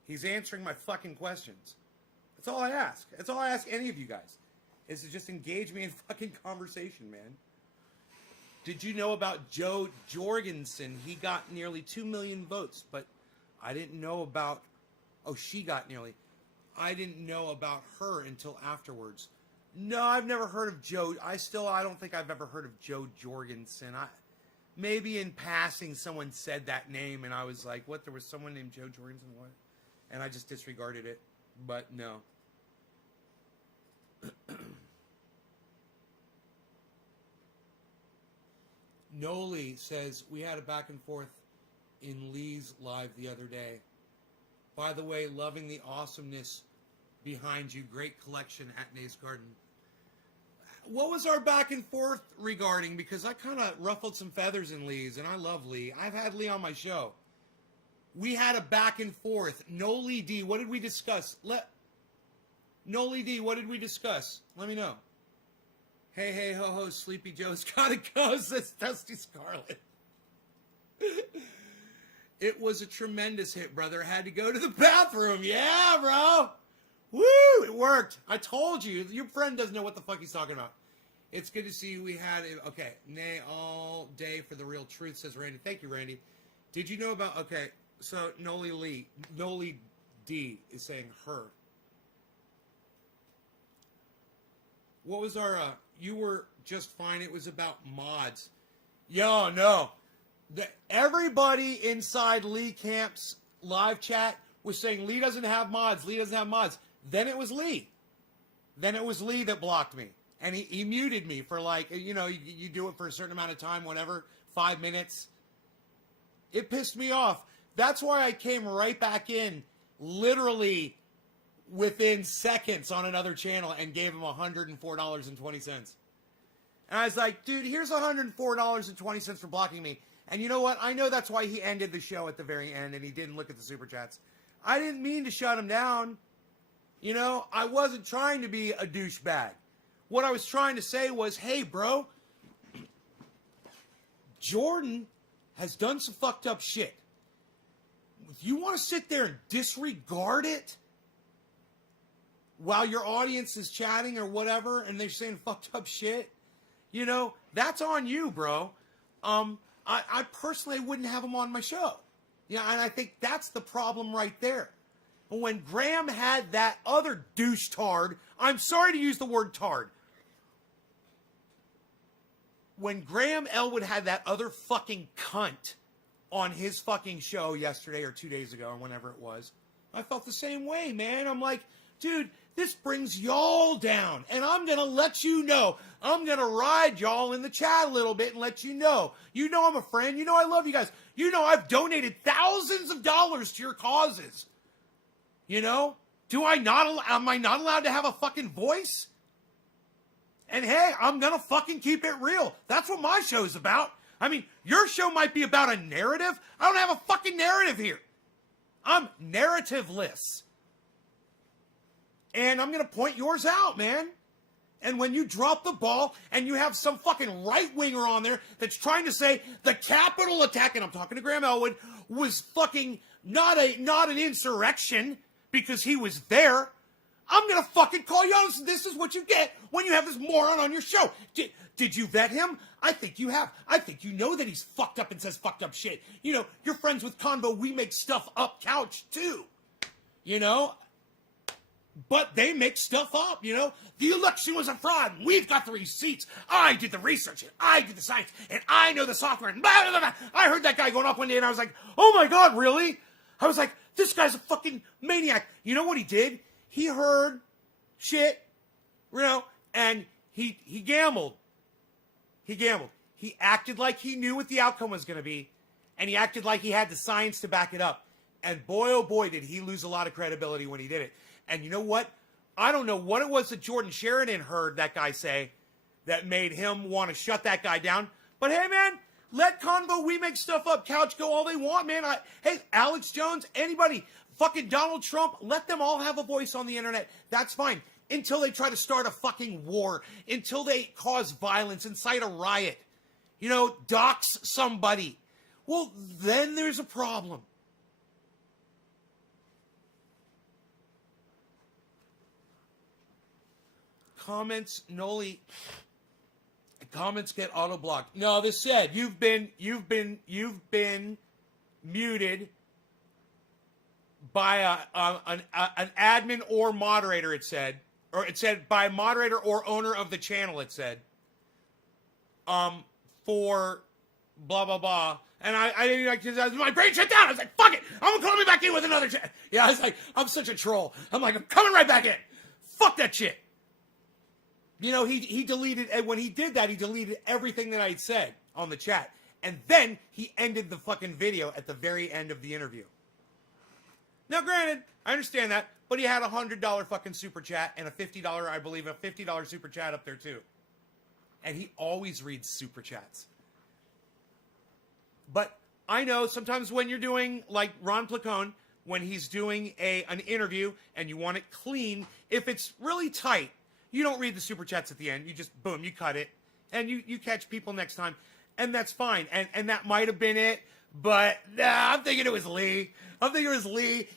He's answering my fucking questions. That's all I ask. That's all I ask any of you guys. Is to just engage me in fucking conversation, man. Did you know about Joe Jorgensen? He got nearly 2 million votes, but I didn't know about... Oh, she got nearly... I didn't know about her until afterwards. No, I've never heard of Joe. I don't think I've ever heard of Joe Jorgensen. Maybe in passing someone said that name and I was like, what, there was someone named Joe Jorgensen? What? And I just disregarded it. But no. Noli says, we had a back and forth in Lee's live the other day. By the way, loving the awesomeness behind you. Great collection at Nays Garden. What was our back and forth regarding? Because I kind of ruffled some feathers in Lee's, and I love Lee. I've had Lee on my show. We had a back and forth. Noli D, what did we discuss? Noli D, what did we discuss? Let me know. Hey, hey, ho, ho, Sleepy Joe's gotta go, says Dusty Scarlet. It was a tremendous hit, brother. Had to go to the bathroom. Yeah, bro. Woo, it worked. I told you. Your friend doesn't know what the fuck he's talking about. It's good to see you. We had it. Okay. Nay all day for the real truth, says Randy. Thank you, Randy. Did you know about... Okay, so Noli D is saying her. What was our... you were just fine. It was about mods. Yo, no. Everybody inside Lee Camp's live chat was saying Lee doesn't have mods. Lee doesn't have mods. Then it was Lee. Then it was Lee that blocked me. And he muted me for like, you know, you do it for a certain amount of time, whatever, 5 minutes. It pissed me off. That's why I came right back in literally within seconds on another channel and gave him $104.20. And I was like, dude, here's $104.20 for blocking me. And you know what? I know that's why he ended the show at the very end and he didn't look at the super chats. I didn't mean to shut him down. You know, I wasn't trying to be a douchebag. What I was trying to say was, hey, bro, Jordan has done some fucked up shit. If you want to sit there and disregard it while your audience is chatting or whatever and they're saying fucked up shit, you know, that's on you, bro. I personally wouldn't have him on my show. Yeah, and I think that's the problem right there. But when Graham had that other douche-tard, I'm sorry to use the word tard. When Graham Elwood had that other fucking cunt on his fucking show yesterday or 2 days ago or whenever it was, I felt the same way, man. I'm like, dude, this brings y'all down. And I'm going to let you know. I'm going to ride y'all in the chat a little bit and let you know. You know I'm a friend. You know I love you guys. You know I've donated thousands of dollars to your causes. You know? Am I not allowed to have a fucking voice? And hey, I'm going to fucking keep it real. That's what my show's about. I mean, your show might be about a narrative. I don't have a fucking narrative here. I'm narrativeless. And I'm going to point yours out, man. And when you drop the ball and you have some fucking right-winger on there that's trying to say the Capitol attack, and I'm talking to Graham Elwood, was fucking not an insurrection because he was there, I'm going to fucking call you out. This is what you get when you have this moron on your show. Did you vet him? I think you have. I think you know that he's fucked up and says fucked up shit. You know, you're friends with Convo. We make stuff up couch, too. You know? But they make stuff up, you know? The election was a fraud. We've got the receipts. I did the research, and I did the science, and I know the software, and blah, blah, blah. I heard that guy going off one day, and I was like, oh my God, really? I was like, this guy's a fucking maniac. You know what he did? He heard shit, you know, and he gambled. He gambled. He acted like he knew what the outcome was going to be, and he acted like he had the science to back it up. And boy, oh boy, did he lose a lot of credibility when he did it. And you know what? I don't know what it was that Jordan Sheridan heard that guy say that made him want to shut that guy down. But hey, man, let Convo, we make stuff up, couch go all they want, man. Hey, Alex Jones, anybody, fucking Donald Trump, let them all have a voice on the internet. That's fine. Until they try to start a fucking war. Until they cause violence, incite a riot. You know, dox somebody. Well, then there's a problem. Comments, Noli. Comments get auto blocked. No, this said you've been muted by an admin or moderator. It said by moderator or owner of the channel. It said for blah blah blah. And I didn't like my brain shut down. I was like, fuck it, I'm gonna call me back in with another chat. Yeah, I was like, I'm such a troll. I'm like, I'm coming right back in. Fuck that shit. You know, he deleted, and when he did that, he deleted everything that I had said on the chat. And then he ended the fucking video at the very end of the interview. Now, granted, I understand that, but he had a $100 fucking super chat and a $50, I believe, a $50 super chat up there too. And he always reads super chats. But I know sometimes when you're doing, like Ron Placone, when he's doing an interview and you want it clean, if it's really tight, you don't read the super chats at the end. You just, boom, you cut it. And you catch people next time. And that's fine. And that might have been it. But nah, I'm thinking it was Lee.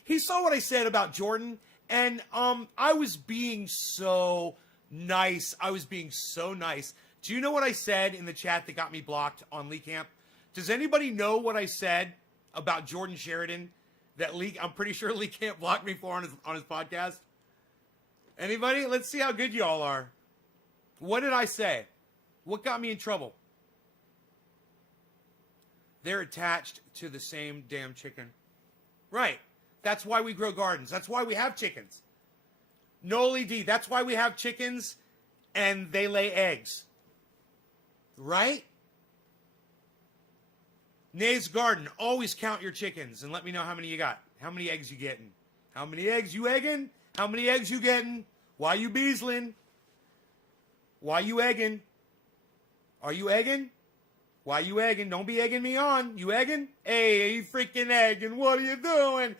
He saw what I said about Jordan. And I was being so nice. Do you know what I said in the chat that got me blocked on Lee Camp? Does anybody know what I said about Jordan Sheridan that I'm pretty sure Lee Camp blocked me for on his podcast? Anybody? Let's see how good y'all are. What did I say? What got me in trouble? They're attached to the same damn chicken. Right. That's why we grow gardens. That's why we have chickens. Noli D. That's why we have chickens and they lay eggs. Right? Nays Garden. Always count your chickens and let me know how many you got. How many eggs you getting? How many eggs you egging? How many eggs you getting? Why you beesling? Why you egging? Are you egging? Why you egging? Don't be egging me on. You egging? Hey, you freaking egging. What are you doing?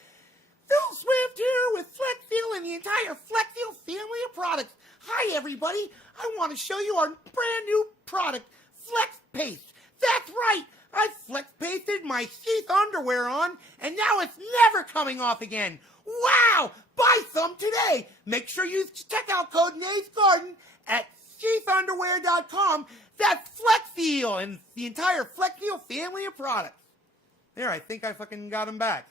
Phil Swift here with FlexFuel and the entire FlexFuel family of products. Hi, everybody. I want to show you our brand new product, Flex Paste. That's right! I flex pasted my sheath underwear on, and now it's never coming off again. Wow! Buy some today! Make sure you use checkout code Nate's Garden at sheathunderwear.com. That's FlexFeel and the entire FlexFeel family of products. There, I think I fucking got him back.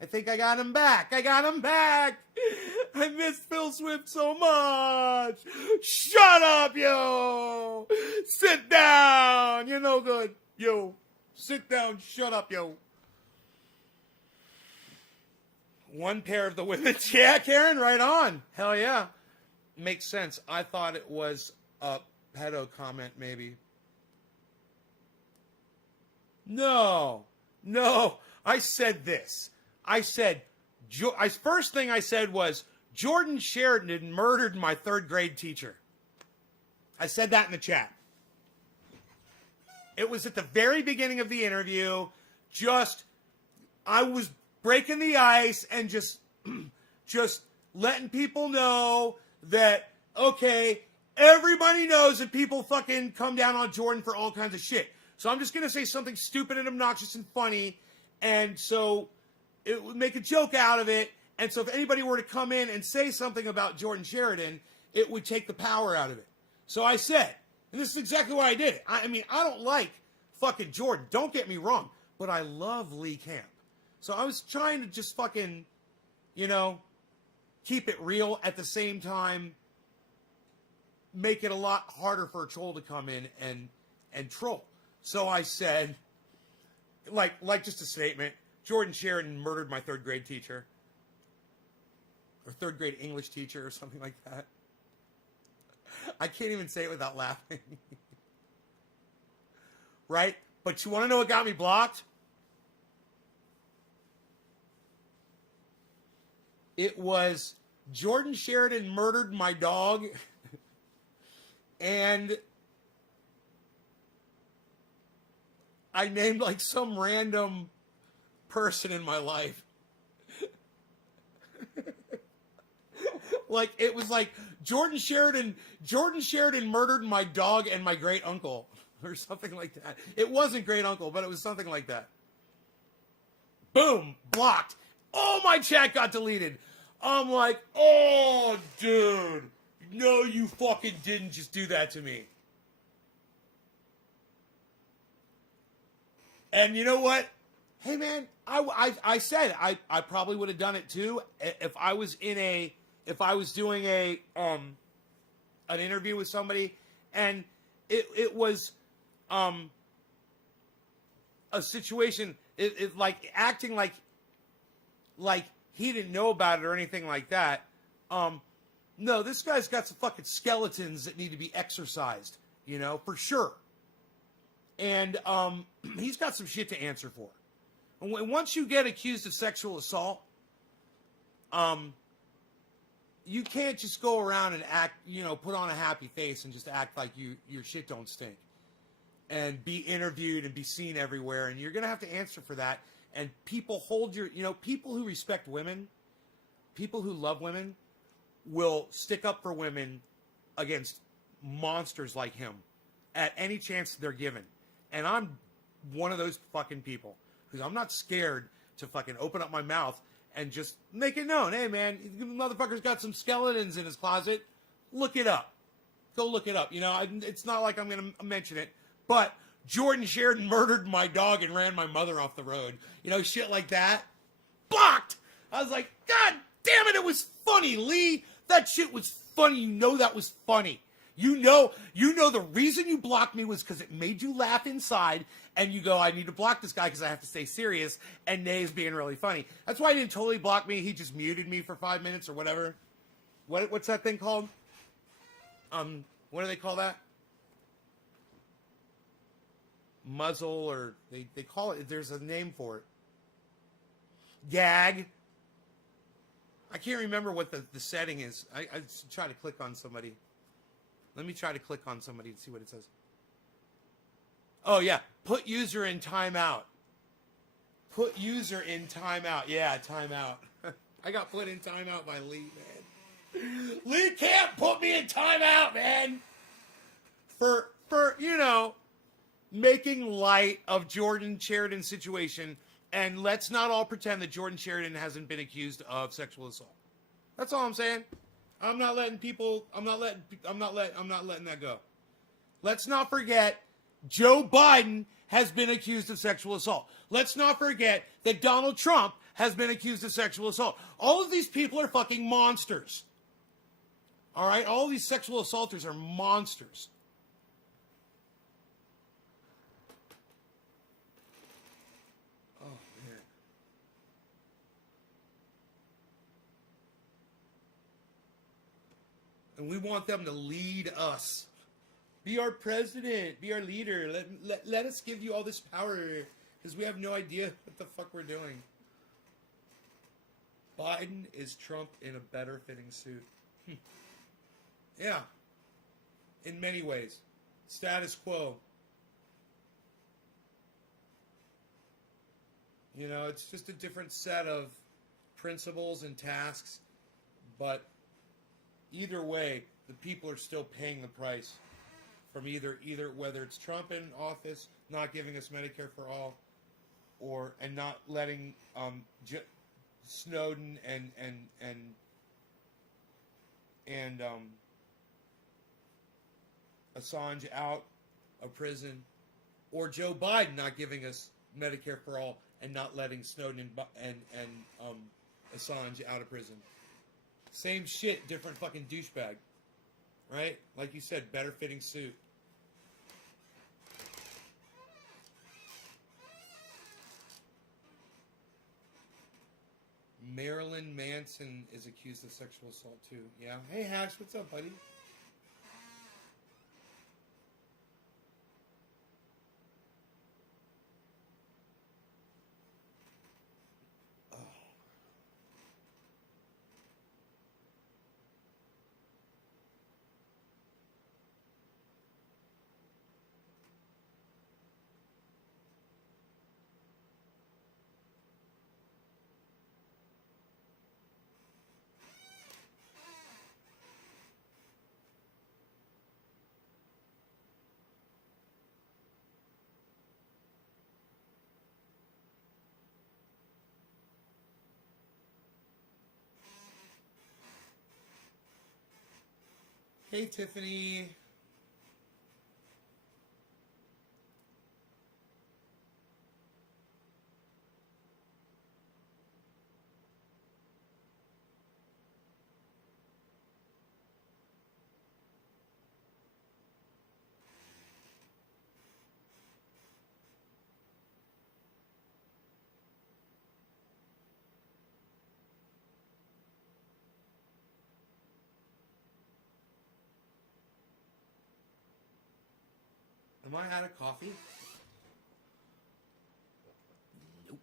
I think I got him back. I got him back. I miss Phil Swift so much. Shut up, yo. Sit down. You're no good. Yo. Sit down. Shut up, yo. One pair of the women's. Yeah, Karen, right on. Hell yeah. Makes sense. I thought it was a pedo comment, maybe. No. I said this. I said, first thing I said was, Jordan Sheridan murdered my third grade teacher. I said that in the chat. It was at the very beginning of the interview. I was breaking the ice and just letting people know that, okay, everybody knows that people fucking come down on Jordan for all kinds of shit. So I'm just going to say something stupid and obnoxious and funny. And so it would make a joke out of it. And so if anybody were to come in and say something about Jordan Sheridan, it would take the power out of it. So I said, and this is exactly why I did it. I mean, I don't like fucking Jordan. Don't get me wrong. But I love Lee Camp. So I was trying to just fucking, keep it real at the same time, make it a lot harder for a troll to come in and troll. So I said, like just a statement, Jordan Sheridan murdered my third grade teacher. Or third grade English teacher or something like that. I can't even say it without laughing. Right? But you want to know what got me blocked? It was Jordan Sheridan murdered my dog. And I named like some random person in my life. Like it was like Jordan Sheridan murdered my dog and my great uncle or something like that. It wasn't great uncle, but it was something like that. Boom, blocked. Oh, my chat got deleted. I'm like, oh, dude, no, you fucking didn't just do that to me. And you know what? Hey, man, I said I probably would have done it too if I was doing an interview with somebody and it was a situation it like acting like he didn't know about it or anything like that. No, this guy's got some fucking skeletons that need to be exercised, for sure. And he's got some shit to answer for. And once you get accused of sexual assault, you can't just go around and act, put on a happy face and just act like your shit don't stink. And be interviewed and be seen everywhere. And you're going to have to answer for that. And people people who respect women, people who love women, will stick up for women against monsters like him at any chance they're given. And I'm one of those fucking people. Because I'm not scared to fucking open up my mouth and just make it known. Hey, man, motherfucker's got some skeletons in his closet. Look it up. Go look it up. It's not like I'm going to mention it. But Jordan Sheridan murdered my dog and ran my mother off the road. Shit like that. Blocked! I was like, God damn it was funny, Lee. That shit was funny. That was funny. You know the reason you blocked me was because it made you laugh inside, and you go, I need to block this guy because I have to stay serious, and Nay's being really funny. That's why he didn't totally block me. He just muted me for 5 minutes or whatever. What's that thing called? What do they call that? Muzzle, or they call it, there's a name for it. Gag. I can't remember what the setting is. I try to click on somebody. Let me try to click on somebody and see what it says. Oh, yeah. Put user in timeout. Put user in timeout. Yeah, timeout. I got put in timeout by Lee, man. Lee can't put me in timeout, man. For making light of Jordan Sheridan's situation, and let's not all pretend that Jordan Sheridan hasn't been accused of sexual assault. That's all I'm saying. I'm not letting that go. Let's not forget Joe Biden has been accused of sexual assault. Let's not forget that Donald Trump has been accused of sexual assault. All of these people are fucking monsters. All right? All of these sexual assaulters are monsters. Oh, man. And we want them to lead us. Be our president. Be our leader. Let us give you all this power. Because we have no idea what the fuck we're doing. Biden is Trump in a better fitting suit. Yeah. In many ways. Status quo. You know, it's just a different set of principles and tasks. But either way, the people are still paying the price. From either whether it's Trump in office, not giving us Medicare for all, and not letting Snowden and Assange out of prison, or Joe Biden not giving us Medicare for all and not letting Snowden and Assange out of prison. Same shit, different fucking douchebag, right? Like you said, better fitting suit. Marilyn Manson is accused of sexual assault too. Yeah. Hey Hash, what's up, buddy? Oh. Hey Tiffany. Am I out of coffee? Nope.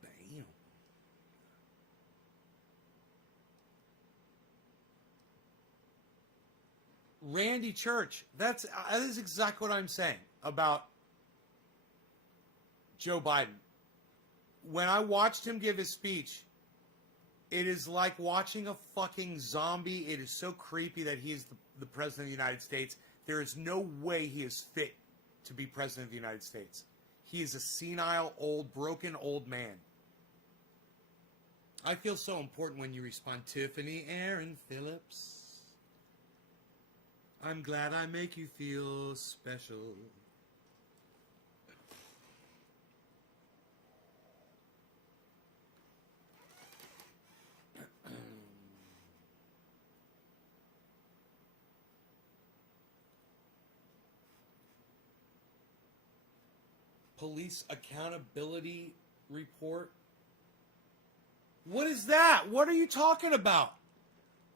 Bam. Randy Church. That is exactly what I'm saying about Joe Biden. When I watched him give his speech, it is like watching a fucking zombie. It is so creepy that he is the president of the United States. There is no way he is fit to be president of the United States. He is a senile, broken old man. I feel so important when you respond, Tiffany Aaron Phillips. I'm glad I make you feel special. Police accountability report. What is that? What are you talking about?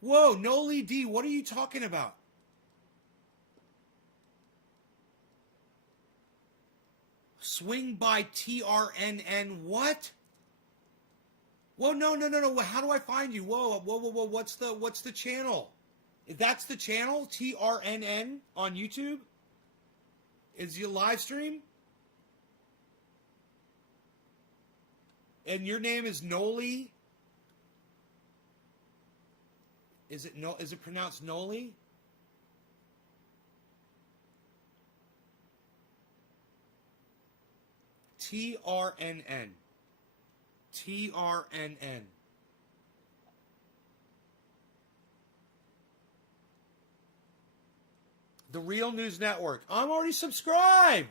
Whoa, Noli D, what are you talking about? Swing by TRNN, what? Whoa, no. How do I find you? Whoa. What's the channel? That's the channel, TRNN on YouTube? Is your live stream? And your name is Noli? Is it pronounced Noli? TRNN. TRNN. The Real News Network. I'm already subscribed.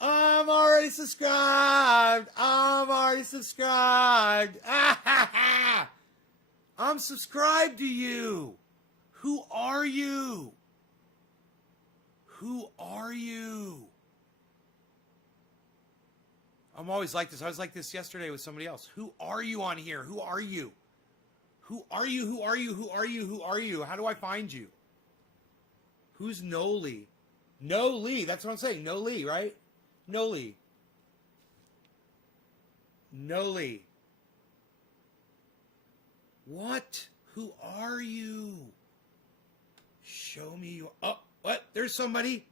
I'm already subscribed. I'm subscribed to you. Who are you? Who are you? I'm always like this. I was like this yesterday with somebody else. Who are you on here? Who are you? Who are you? Who are you? Who are you? Who are you? How do I find you? Who's Noli? Noli. That's what I'm saying. Noli, right? Noli. Noli. What? Who are you? Show me you. Oh, what? There's somebody.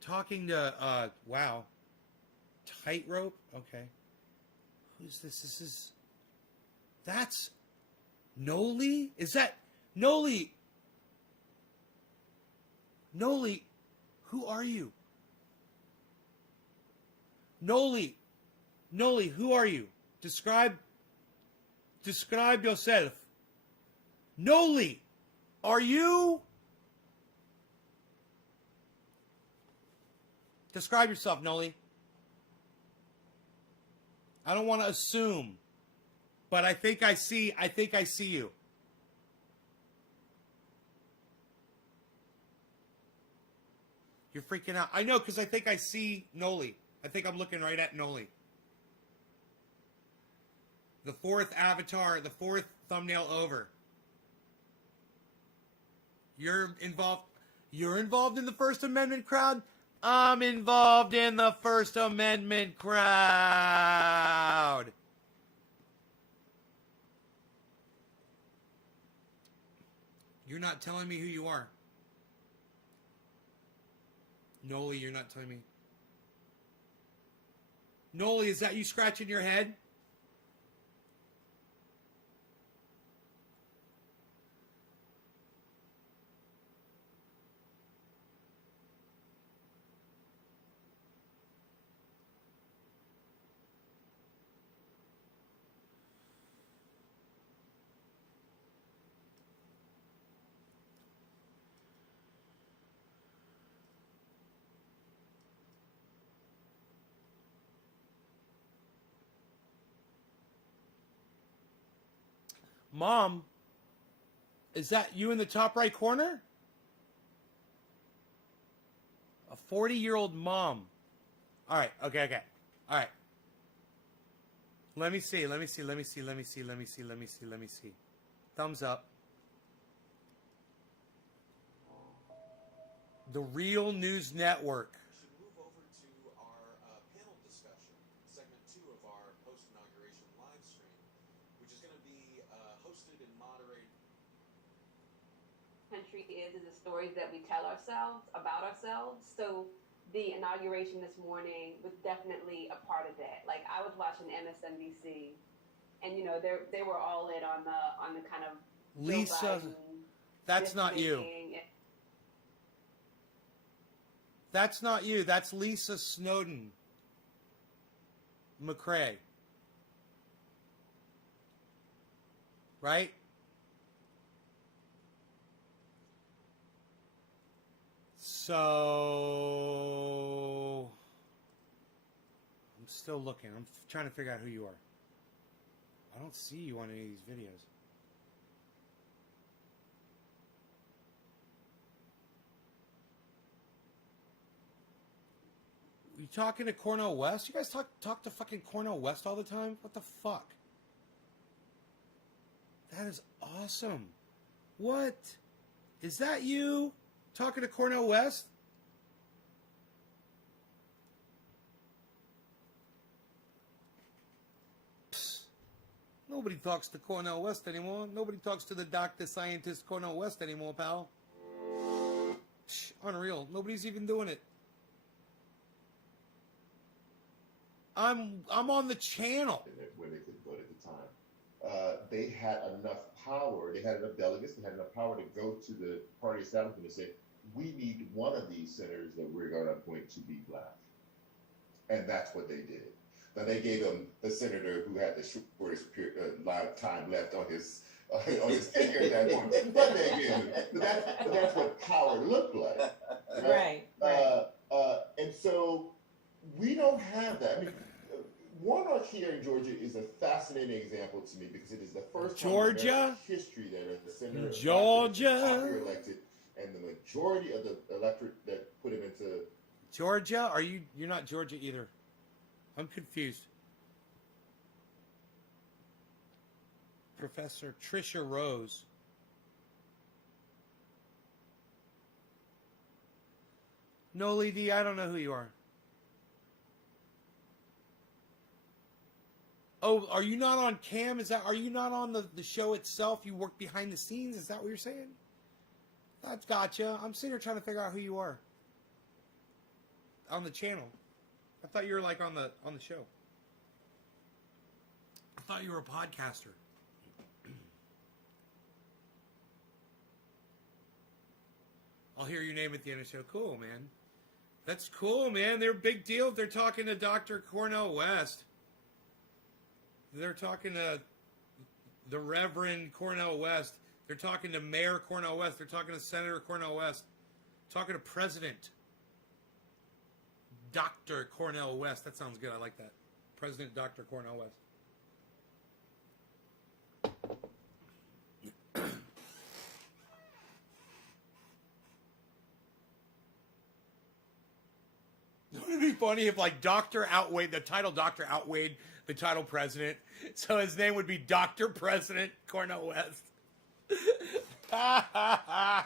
Talking to, wow. Tightrope? Okay. Who's this? That's Noli? Is that Noli? Noli, who are you? Noli, who are you? Describe yourself. Noli, are you? Describe yourself, Noli. I don't want to assume, but I think I see you. You're freaking out. I know, because I think I see Noli. I think I'm looking right at Noli. The fourth avatar, the fourth thumbnail over. You're involved in the First Amendment crowd? I'm involved in the First Amendment crowd. You're not telling me who you are. Noli, you're not telling me. Noli, is that you scratching your head? Mom, is that you in the top right corner? A 40-year-old mom. All right, okay. All right. Let me see. Thumbs up. The Real News Network. Should move over to our panel discussion, segment 2 of our post-inauguration live stream, which is going to be hosted and moderated. Country is the stories that we tell ourselves about ourselves. So the inauguration this morning was definitely a part of that. Like, I was watching MSNBC, and you know they were all in on the kind of Lisa, that's not you. That's not you. That's Lisa Snowden McCrae. Right? So I'm still looking. I'm trying to figure out who you are. I don't see you on any of these videos. You talking to Cornel West? You guys talk to fucking Cornel West all the time? What the fuck? That is awesome. What? Is that you talking to Cornel West? Psst. Nobody talks to Cornel West anymore. Nobody talks to the doctor scientist Cornel West anymore, pal. Psh, unreal. Nobody's even doing it. I'm on the channel. Where they could vote at the time. They had enough power, they had enough delegates, they had enough power to go to the party establishment and say, we need one of these senators that we're going to appoint to be black. And that's what they did. Now they gave him the senator who had the shortest time left on his tenure at that point. But they gave him. But that's what power looked like. Right. And so we don't have that. I mean, Warnock here in Georgia is a fascinating example to me because it is the first time in American history that a senator popular elected, and the majority of the electorate that put him into Georgia? You're not Georgia either. I'm confused. Professor Tricia Rose. Noli D, I don't know who you are. Oh, are you not on cam? Are you not on the show itself? You work behind the scenes? Is that what you're saying? That's gotcha. I'm sitting here trying to figure out who you are. On the channel. I thought you were like on the show. I thought you were a podcaster. I'll hear your name at the end of the show. Cool, man. That's cool, man. They're a big deal. They're talking to Dr. Cornel West. They're talking to the Reverend Cornel West. They're talking to Mayor Cornel West. They're talking to Senator Cornel West. Talking to President Dr. Cornel West. That sounds good. I like that. President Dr. Cornel West. Wouldn't it be funny if like Dr. outweighed, the title Dr. outweighed the title President? So his name would be Dr. President Cornel West. I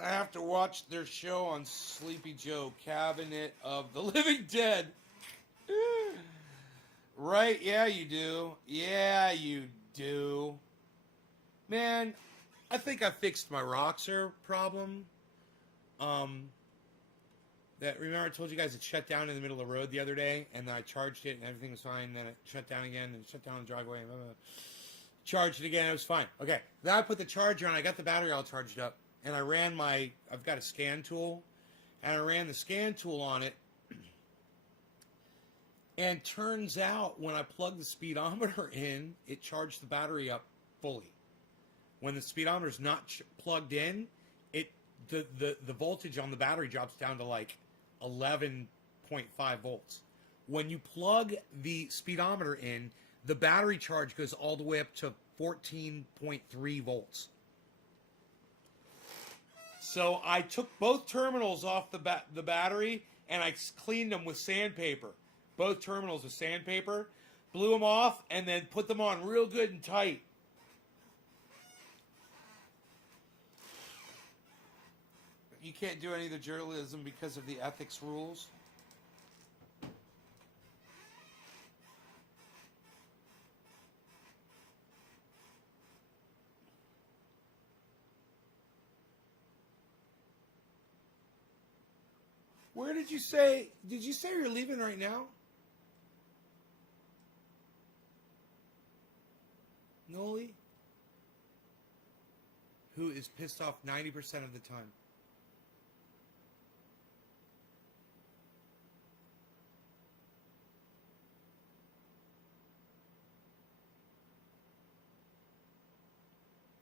have to watch their show on Sleepy Joe, Cabinet of the Living Dead. Right? Yeah, you do. Yeah, you do. Man, I think I fixed my Roxer problem. Remember I told you guys it shut down in the middle of the road the other day, and then I charged it and everything was fine. And then it shut down again and shut down the driveway. And blah, blah, blah. Charged it again. It was fine. Okay. Then I put the charger on. I got the battery all charged up, and I ran I've got a scan tool, and I ran the scan tool on it. And turns out when I plugged the speedometer in, it charged the battery up fully. When the speedometer is not plugged in, the voltage on the battery drops down to like 11.5 volts. When you plug the speedometer in, the battery charge goes all the way up to 14.3 volts. So I took both terminals off the battery and I cleaned them with sandpaper. Both terminals with sandpaper, blew them off, and then put them on real good and tight. You can't do any of the journalism because of the ethics rules. Where did you say you're leaving right now? Noli? Who is pissed off 90% of the time.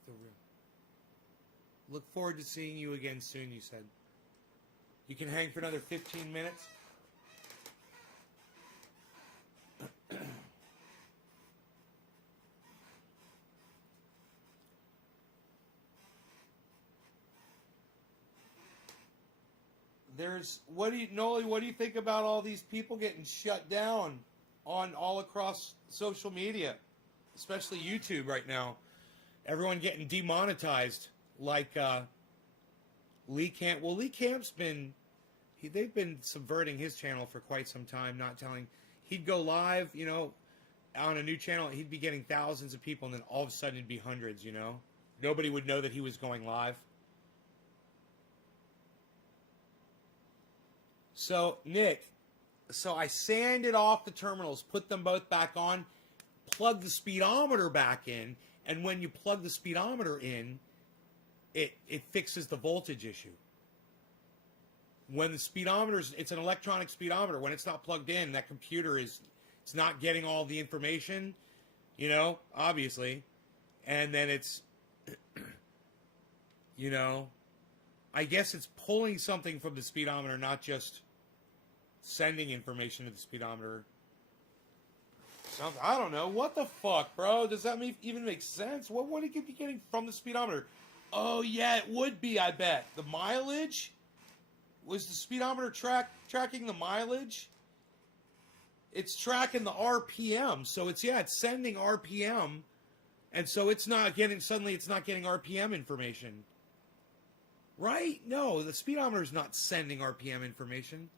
The real. Look forward to seeing you again soon, you said. You can hang for another 15 minutes. Noli, what do you think about all these people getting shut down on all across social media, especially YouTube right now? Everyone getting demonetized, like Lee Camp. Well, Lee Camp's they've been subverting his channel for quite some time, not telling. He'd go live, on a new channel, he'd be getting thousands of people, and then all of a sudden it'd be hundreds, Nobody would know that he was going live. So, Nick, I sanded off the terminals, put them both back on, plugged the speedometer back in, And when you plug the speedometer in, it fixes the voltage issue. When the speedometer's, it's an electronic speedometer. When it's not plugged in, that computer it's not getting all the information, you know, obviously. And then it's, you know, I guess it's pulling something from the speedometer, not just sending information to the speedometer. I don't know. What the fuck, bro? Does that even make sense? What would it be getting from the speedometer? Oh, yeah, it would be, I bet. The mileage? Was the speedometer tracking the mileage? It's tracking the RPM. So it's sending RPM. And so it's not getting RPM information. Right? No, the speedometer's not sending RPM information.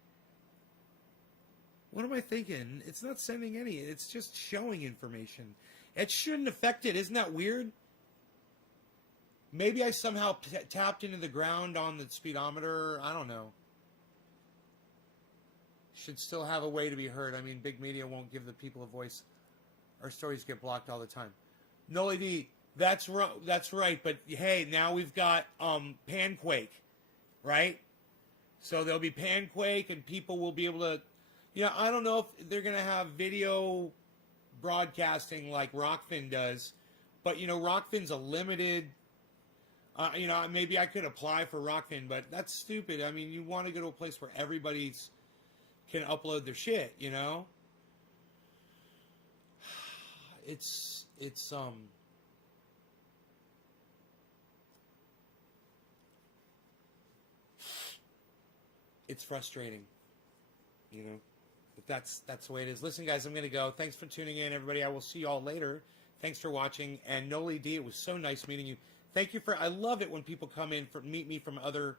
What am I thinking? It's not sending any. It's just showing information. It shouldn't affect it. Isn't that weird? Maybe I somehow tapped into the ground on the speedometer. I don't know. Should still have a way to be heard. I mean, big media won't give the people a voice. Our stories get blocked all the time. Noli D, that's right. But hey, now we've got Panquake, right? So there'll be Panquake, and people will be able to. You know, I don't know if they're going to have video broadcasting like Rockfin does, but, you know, Rockfin's a limited, you know, maybe I could apply for Rockfin, but that's stupid. I mean, you want to go to a place where everybody's can upload their shit, you know? It's frustrating, you know? But that's the way it is. Listen, guys, I'm going to go. Thanks for tuning in, everybody. I will see you all later. Thanks for watching. And Noli D, it was so nice meeting you. Thank you I love it when people come in meet me from other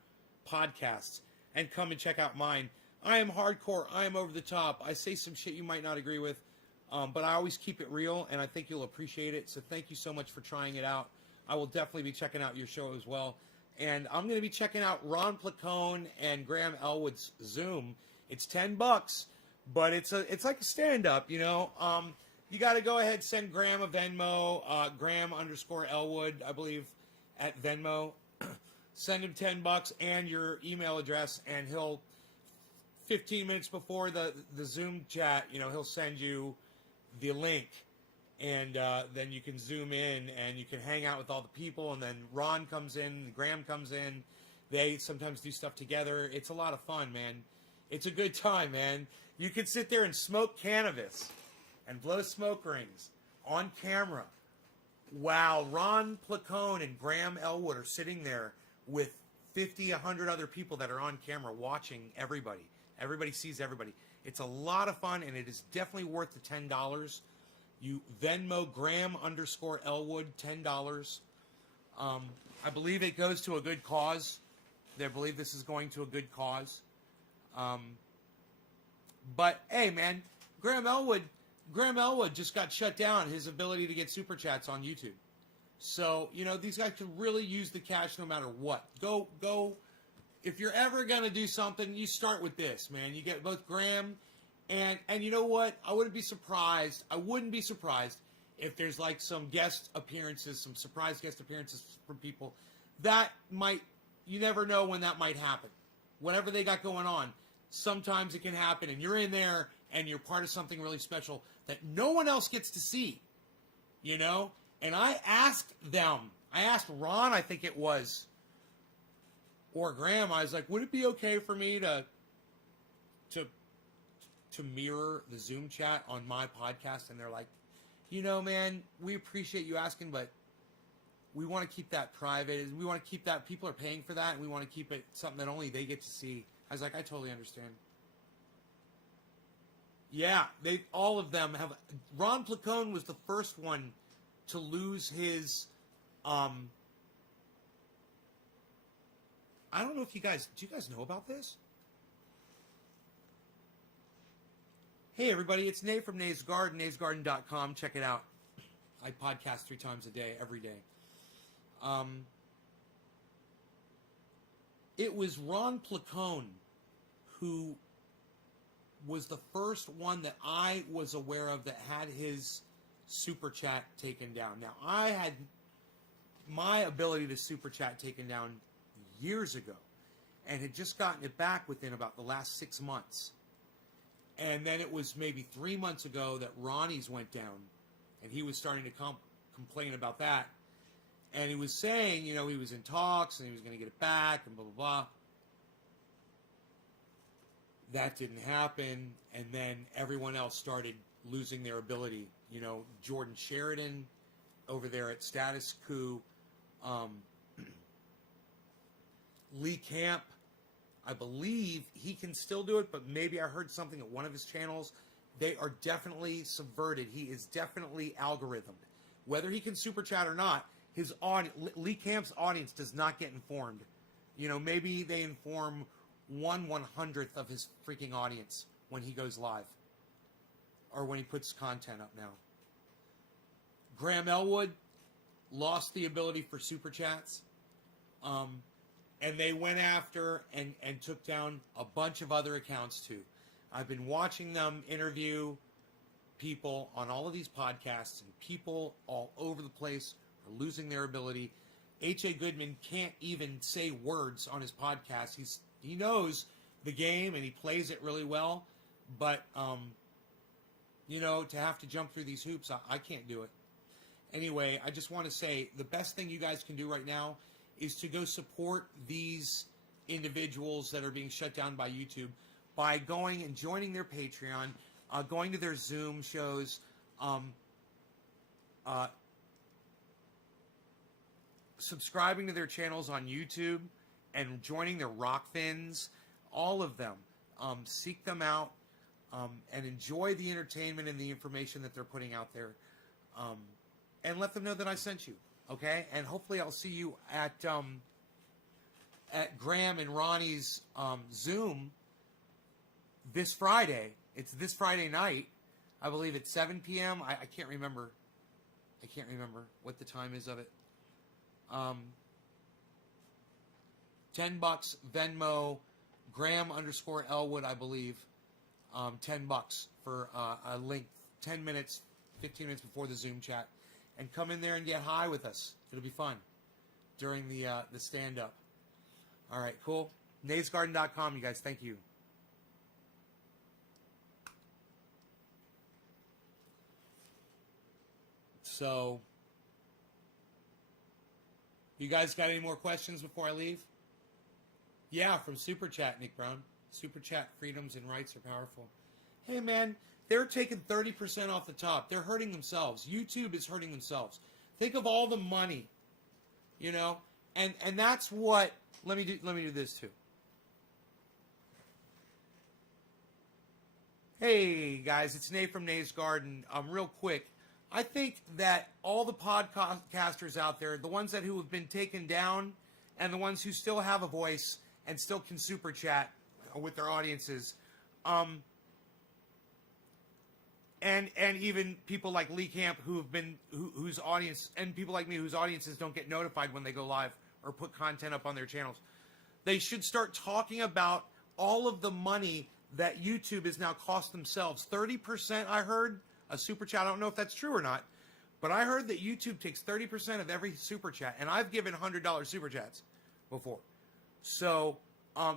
podcasts and come and check out mine. I am hardcore. I am over the top. I say some shit you might not agree with, but I always keep it real, and I think you'll appreciate it. So thank you so much for trying it out. I will definitely be checking out your show as well. And I'm going to be checking out Ron Placone and Graham Elwood's Zoom. It's $10. But it's like a stand-up, you know. You got to go ahead, send Graham a Venmo, Graham_Elwood, I believe, at Venmo. Send him $10 and your email address, and he'll 15 minutes before the Zoom chat, you know, he'll send you the link, and then you can zoom in and you can hang out with all the people. And then Ron comes in, Graham comes in. They sometimes do stuff together. It's a lot of fun, man. It's a good time, man. You can sit there and smoke cannabis and blow smoke rings on camera. Wow, Ron Placone and Graham Elwood are sitting there with 50, 100 other people that are on camera watching everybody. Everybody sees everybody. It's a lot of fun, and it is definitely worth the $10. You Venmo Graham_Elwood, $10. I believe it goes to a good cause. I believe this is going to a good cause. But hey, man, Graham Elwood just got shut down, his ability to get super chats on YouTube. So, you know, these guys can really use the cash no matter what. Go. If you're ever going to do something, you start with this, man. You get both Graham and you know what? I wouldn't be surprised if there's like some guest appearances, some surprise guest appearances from people. That might, you never know when that might happen. Whatever they got going on. Sometimes it can happen, and you're in there, and you're part of something really special that no one else gets to see, you know? And I asked Ron, I think it was, or Graham, I was like, would it be okay for me to mirror the Zoom chat on my podcast? And they're like, you know, man, we appreciate you asking, but we want to keep that private. We want to keep that, people are paying for that, and we want to keep it something that only they get to see. I was like, I totally understand. Yeah, all of them have. Ron Placone was the first one to lose his. I don't know if do you guys know about this? Hey everybody, it's Nate from Nave's Garden, navesgarden.com. Check it out. I podcast 3 times a day, every day. It was Ron Placone who was the first one that I was aware of that had his super chat taken down. Now, I had my ability to super chat taken down years ago and had just gotten it back within about the last 6 months. And then it was maybe 3 months ago that Ronnie's went down, and he was starting to complain about that. And he was saying, you know, he was in talks and he was going to get it back and blah, blah, blah. That didn't happen, and then everyone else started losing their ability. You know, Jordan Sheridan over there at Status Coup, Lee Camp, I believe he can still do it, but maybe I heard something at one of his channels. They are definitely subverted. He is definitely algorithmed. Whether he can super chat or not, his Lee Camp's audience does not get informed. You know, maybe they inform 1/100th of his freaking audience when he goes live or when he puts content up now. Graham Elwood lost the ability for super chats. And they went after and took down a bunch of other accounts too. I've been watching them interview people on all of these podcasts, and people all over the place are losing their ability. H.A. Goodman can't even say words on his podcast. He knows the game and he plays it really well, but you know, to have to jump through these hoops, I can't do it. Anyway, I just want to say the best thing you guys can do right now is to go support these individuals that are being shut down by YouTube by going and joining their Patreon, going to their Zoom shows, subscribing to their channels on YouTube, and joining their Rockfins, all of them. Seek them out and enjoy the entertainment and the information that they're putting out there. And let them know that I sent you. Okay, and hopefully I'll see you at Graham and Ronnie's Zoom this Friday. It's this Friday night, I believe it's 7 p.m. I can't remember. I can't remember what the time is of it. $10 Venmo, Graham_Elwood, I believe. $10 for a link, 10 minutes, 15 minutes before the Zoom chat. And come in there and get high with us. It'll be fun during the stand-up. All right, cool. NaysGarden.com, you guys. Thank you. So, you guys got any more questions before I leave? Yeah, from Super Chat, Nick Brown. Super Chat freedoms and rights are powerful. Hey, man. They're taking 30% off the top. They're hurting themselves. YouTube is hurting themselves. Think of all the money, you know, and that's what. Let me do this too. Hey guys, it's Nate from Nays Garden. Real quick, I think that all the podcasters out there, the ones who have been taken down, and the ones who still have a voice and still can super chat with their audiences, And even people like Lee Camp whose audience, and people like me whose audiences don't get notified when they go live or put content up on their channels. They should start talking about all of the money that YouTube has now cost themselves. 30%, I heard, a super chat. I don't know if that's true or not, but I heard that YouTube takes 30% of every super chat, and I've given $100 super chats before. So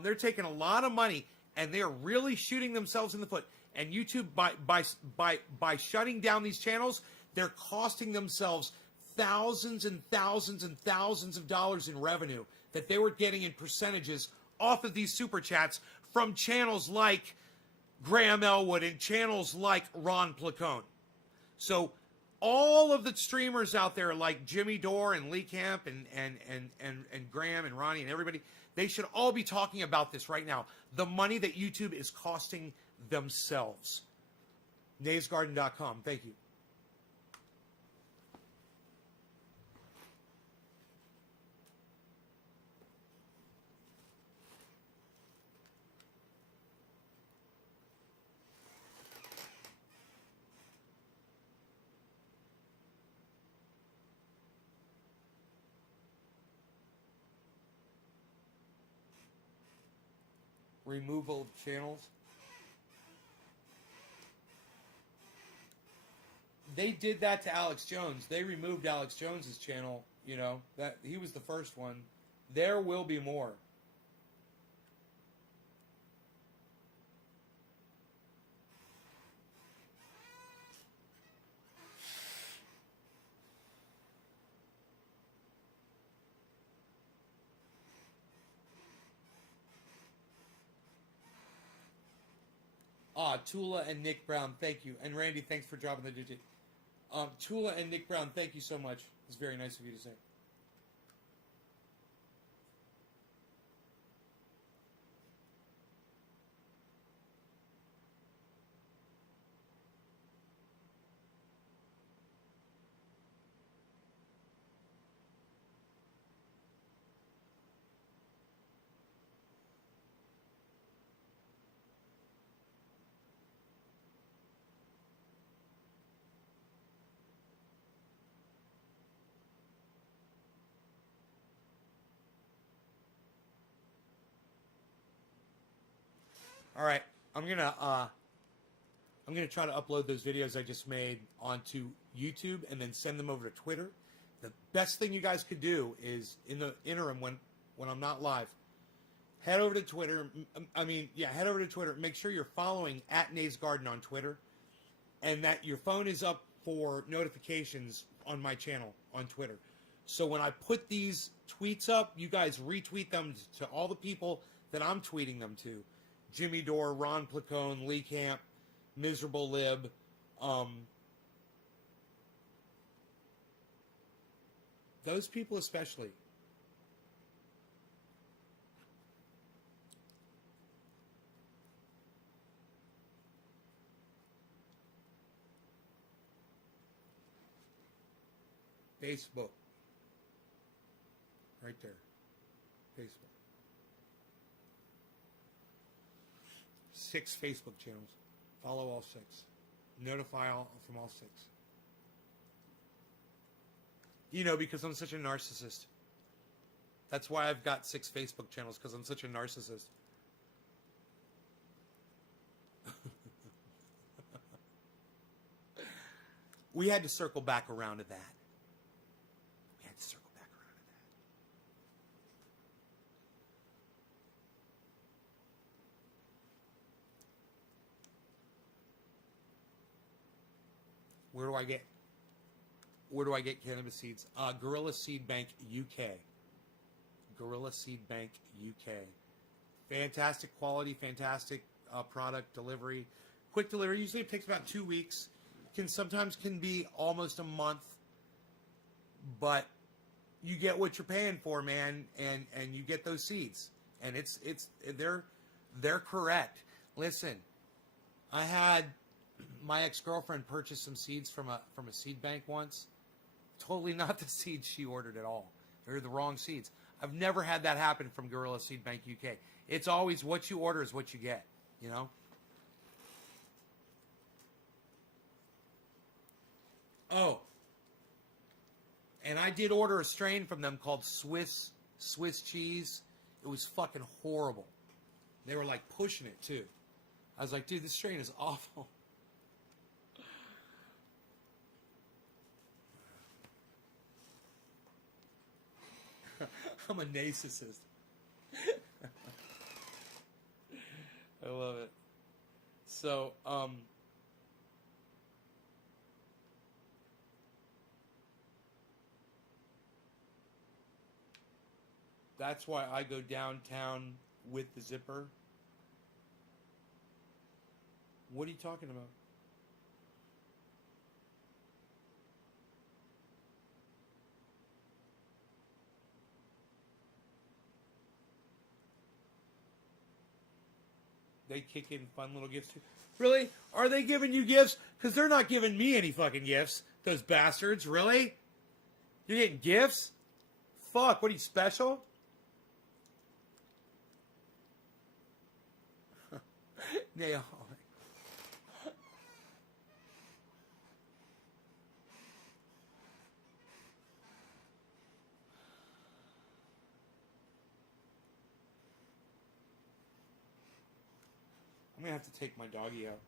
they're taking a lot of money, and they're really shooting themselves in the foot. And YouTube, by shutting down these channels, they're costing themselves thousands and thousands and thousands of dollars in revenue that they were getting in percentages off of these super chats from channels like Graham Elwood and channels like Ron Placone. So all of the streamers out there like Jimmy Dore and Lee Camp and Graham and Ronnie and everybody, they should all be talking about this right now. The money that YouTube is costing themselves. NaysGarden.com. Thank you. Removal of channels. They did that to Alex Jones. They removed Alex Jones's channel. You know that he was the first one. There will be more. Tula and Nick Brown, thank you. And Randy, thanks for dropping the digit. Tula and Nick Brown, thank you so much. It's very nice of you to say. All right, I'm gonna try to upload those videos I just made onto YouTube and then send them over to Twitter. The best thing you guys could do is in the interim when I'm not live, head over to Twitter. Head over to Twitter. Make sure you're following @NaysGarden on Twitter, and that your phone is up for notifications on my channel on Twitter. So when I put these tweets up, you guys retweet them to all the people that I'm tweeting them to. Jimmy Dore, Ron Placone, Lee Camp, Miserable Lib, those people especially. Facebook. Right there. Facebook. 6 Facebook channels. Follow all 6. Notify all from all 6. You know, because I'm such a narcissist. That's why I've got 6 Facebook channels, because I'm such a narcissist. We had to circle back around to that. Where do I get cannabis seeds? Gorilla Seed Bank UK. Gorilla Seed Bank UK. Fantastic quality, fantastic product delivery. Quick delivery. Usually it takes about 2 weeks. Sometimes can be almost a month. But you get what you're paying for, man, and you get those seeds. And they're correct. Listen, I had my ex-girlfriend purchased some seeds from a seed bank once. Totally not the seeds she ordered at all. They're the wrong seeds. I've never had that happen from Gorilla Seed Bank UK. It's always what you order is what you get, you know? Oh. And I did order a strain from them called Swiss cheese. It was fucking horrible. They were like pushing it too. I was like, dude, this strain is awful. I'm a narcissist. I love it. So, that's why I go downtown with the zipper. What are you talking about? They kick in fun little gifts too. Really? Are they giving you gifts? Because they're not giving me any fucking gifts. Those bastards. Really? You're getting gifts? Fuck, what are you, special? Nail. I'm gonna have to take my doggy out.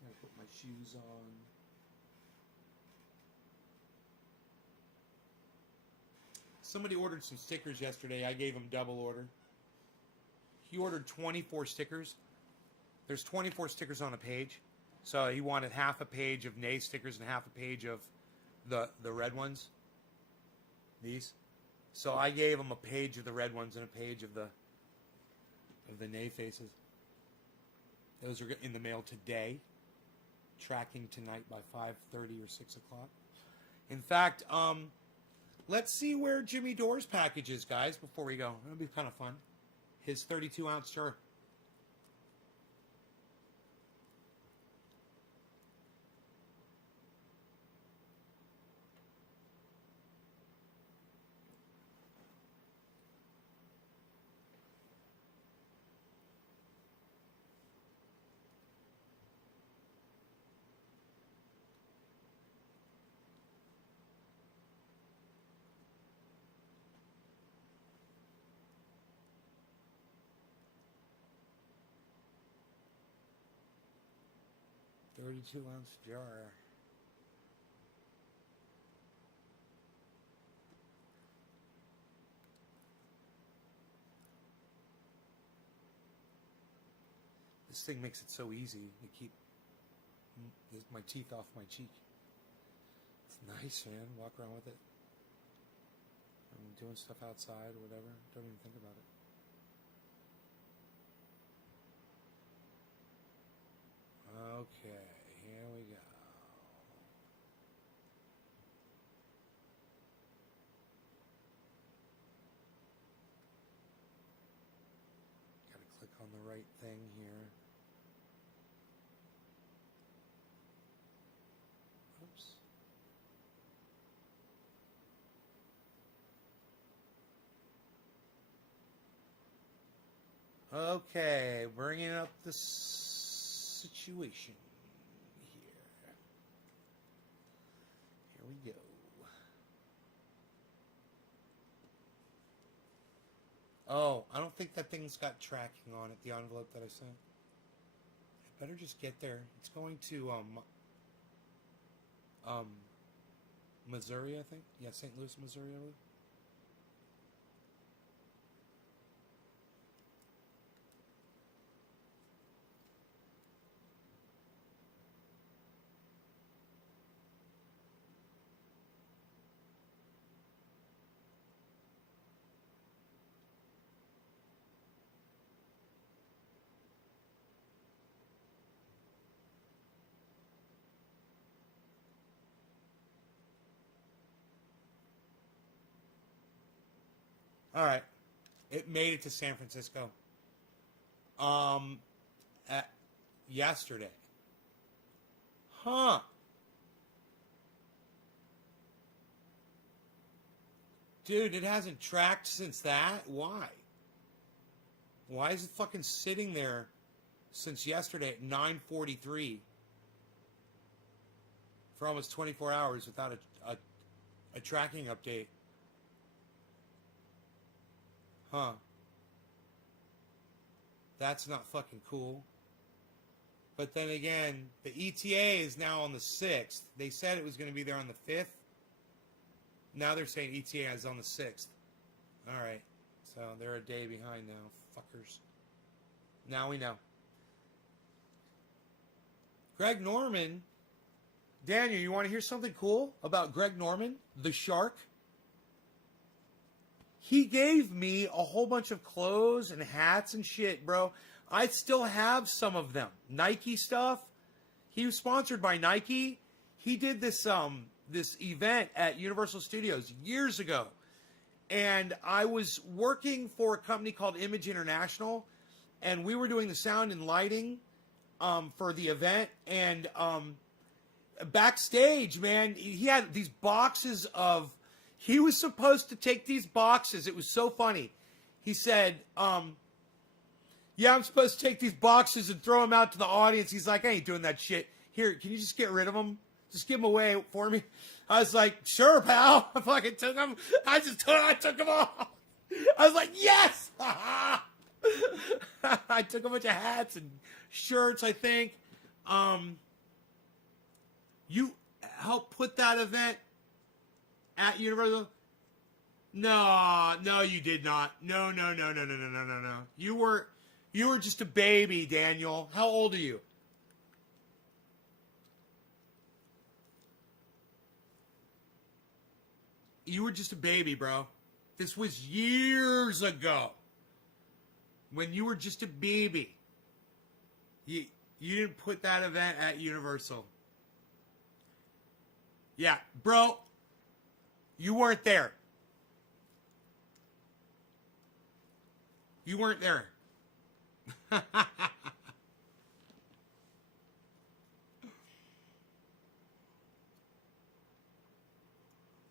I'm gonna put my shoes on. Somebody ordered some stickers yesterday. I gave him double order. He ordered 24 stickers. There's 24 stickers on a page. So he wanted half a page of Nay stickers and half a page of the red ones. These. So I gave him a page of the red ones and a page of the Nay faces. Those are in the mail today. Tracking tonight by 5:30 or 6 o'clock. In fact, let's see where Jimmy Dore's package is, guys, before we go. It'll be kind of fun. His 32-ounce jar. $32-ounce jar. This thing makes it so easy to keep my teeth off my cheek. It's nice, man. Walk around with it. I'm doing stuff outside or whatever. Don't even think about it. Okay, here we go. Gotta click on the right thing here. Oops. Okay, bringing up the situation here. Here we go. Oh, I don't think that thing's got tracking on it, the envelope that I sent. I better just get there. It's going to Missouri, I think. Yeah, St. Louis, Missouri, I believe. All right, it made it to San Francisco. Yesterday. Huh. Dude, it hasn't tracked since that? Why? Why is it fucking sitting there since yesterday at 9:43 for almost 24 hours without a tracking update? Huh. That's not fucking cool. But then again, the ETA is now on the 6th. They said it was going to be there on the 5th. Now they're saying ETA is on the 6th. All right. So they're a day behind now. Fuckers. Now we know. Greg Norman. Daniel, you want to hear something cool about Greg Norman, the shark? He gave me a whole bunch of clothes and hats and shit, bro. I still have some of them. Nike stuff. He was sponsored by Nike. He did this this event at Universal Studios years ago. And I was working for a company called Image International, and we were doing the sound and lighting for the event. And backstage, man, he had these boxes of... He was supposed to take these boxes. It was so funny. He said, yeah, I'm supposed to take these boxes and throw them out to the audience. He's like, I ain't doing that shit. Here, can you just get rid of them? Just give them away for me. I was like, sure, pal. I fucking took them. I took them all. I was like, yes! I took a bunch of hats and shirts, I think. You helped put that event at Universal? No, you did not. No. You were just a baby, Daniel. How old are you? You were just a baby, bro. This was years ago. When you were just a baby. You didn't put that event at Universal. Yeah, bro. You weren't there. You weren't there.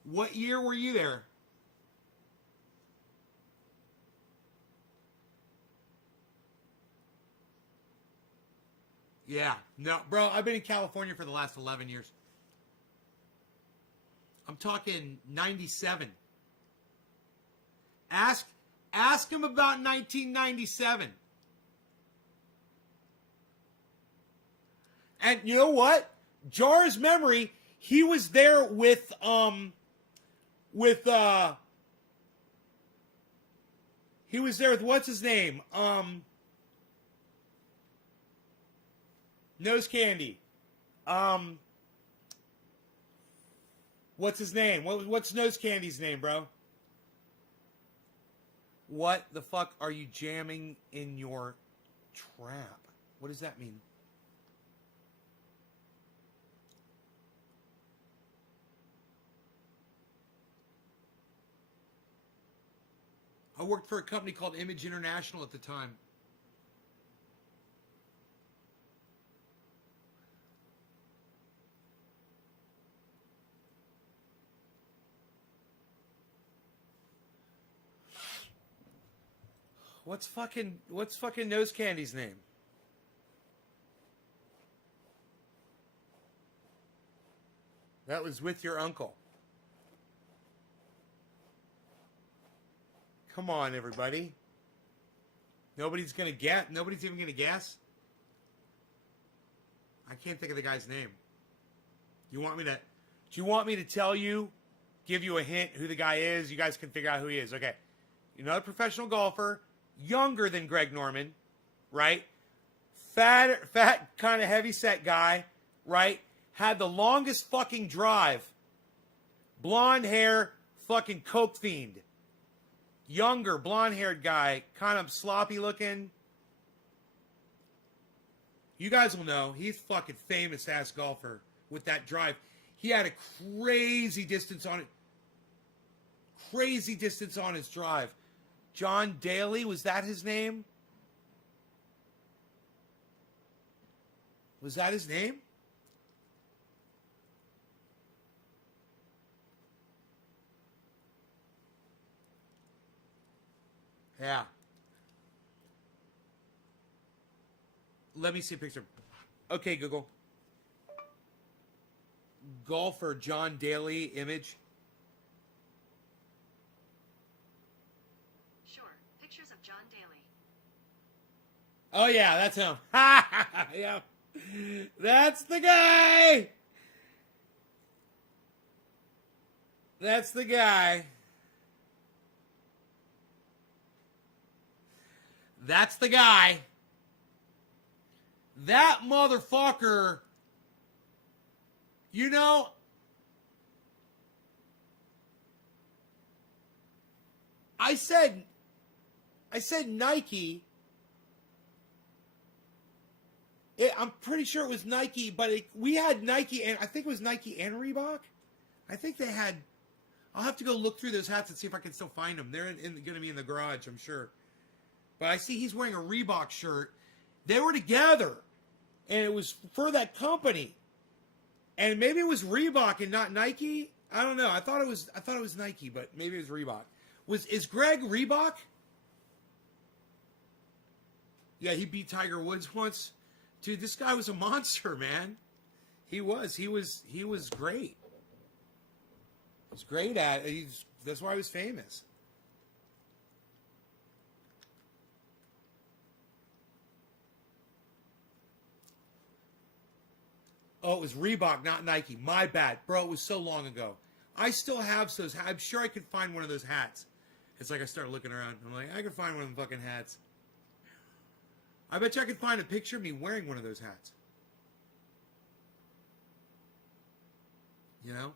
What year were you there? Yeah. No, bro, I've been in California for the last 11 years. I'm talking 97. Ask him about 1997. And you know what? Jar his memory. He was there with he was there with what's his name? Nose Candy. What's his name? What's Nose Candy's name, bro? What the fuck are you jamming in your trap? What does that mean? I worked for a company called Image International at the time. What's fucking Nose Candy's name? That was with your uncle. Come on, everybody. Nobody's even gonna guess. I can't think of the guy's name. Do you want me to tell you, give you a hint who the guy is? You guys can figure out who he is. Okay. Another professional golfer, younger than Greg Norman, right? Fat, kind of heavy set guy, right? Had the longest fucking drive. Blonde hair, fucking coke fiend. Younger, blonde-haired guy, kind of sloppy looking. You guys will know. He's fucking famous-ass golfer with that drive. He had a crazy distance on it. Crazy distance on his drive. John Daly, was that his name? Was that his name? Yeah. Let me see a picture. Okay, Google. Golfer John Daly image. Sure. Pictures of John Daly. Oh, yeah, that's him. Yeah. That's the guy. That's the guy. That's the guy. That motherfucker, you know, I said Nike. I'm pretty sure it was Nike, but we had Nike, and I think it was Nike and Reebok. I think they had. I'll have to go look through those hats and see if I can still find them. They're going to be in the garage, I'm sure. But I see he's wearing a Reebok shirt. They were together, and it was for that company. And maybe it was Reebok and not Nike. I don't know. I thought it was Nike, but maybe it was Reebok. Is Greg Reebok? Yeah, he beat Tiger Woods once. Dude, this guy was a monster, man. He was great. He was great at it. That's why he was famous. Oh, it was Reebok, not Nike. My bad. Bro, it was so long ago. I still have those. I'm sure I could find one of those hats. It's like I started looking around. I'm like, I could find one of them fucking hats. I bet you I could find a picture of me wearing one of those hats. You know?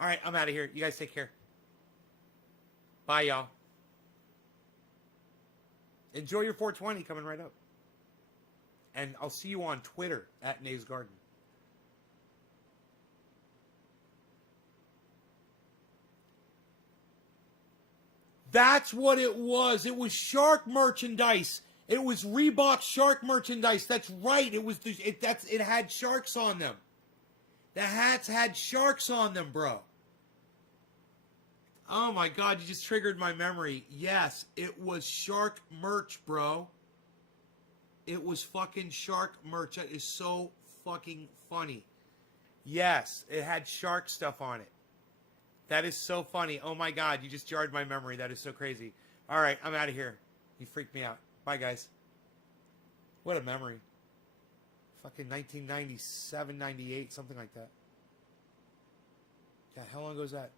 All right, I'm out of here. You guys take care. Bye, y'all. Enjoy your 420 coming right up. And I'll see you on Twitter at Nays Garden. That's what it was. It was shark merchandise. It was Reebok shark merchandise. That's right. It was it had sharks on them. The hats had sharks on them, bro. Oh my God, you just triggered my memory. Yes, it was shark merch, bro. It was fucking shark merch. That is so fucking funny. Yes, it had shark stuff on it. That is so funny. Oh my God, you just jarred my memory. That is so crazy. All right, I'm out of here. You freaked me out. Bye, guys. What a memory. Fucking 1997, 98, something like that. Yeah, how long ago was that?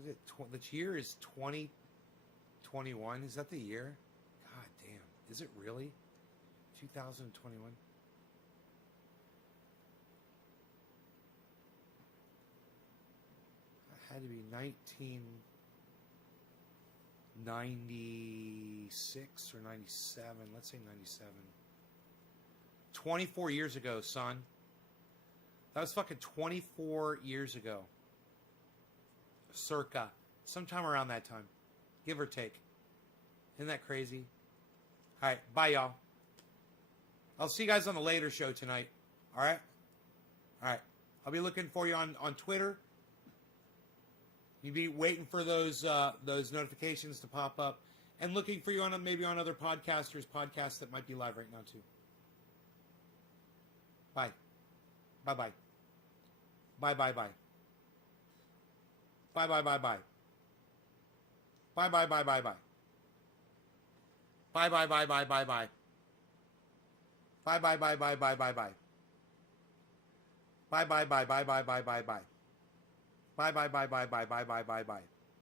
Is it the year is 2021? Is that the year? God damn. Is it really? 2021? It had to be 1996 or 97. Let's say 97. 24 years ago, son. That was fucking 24 years ago. Circa. Sometime around that time. Give or take. Isn't that crazy? Alright, bye y'all. I'll see you guys on the later show tonight. Alright? Alright. I'll be looking for you on Twitter. You'll be waiting for those notifications to pop up. And looking for you on maybe on other podcasts that might be live right now too. Bye. Bye-bye. Bye-bye-bye. Bye-bye-bye-bye. Bye-bye-bye-bye-bye. Bye-bye-bye-bye-bye-bye. Bye-bye-bye-bye-bye-bye-bye. Bye-bye-bye-bye-bye-bye-bye. Bye-bye-bye-bye-bye-bye-bye-bye.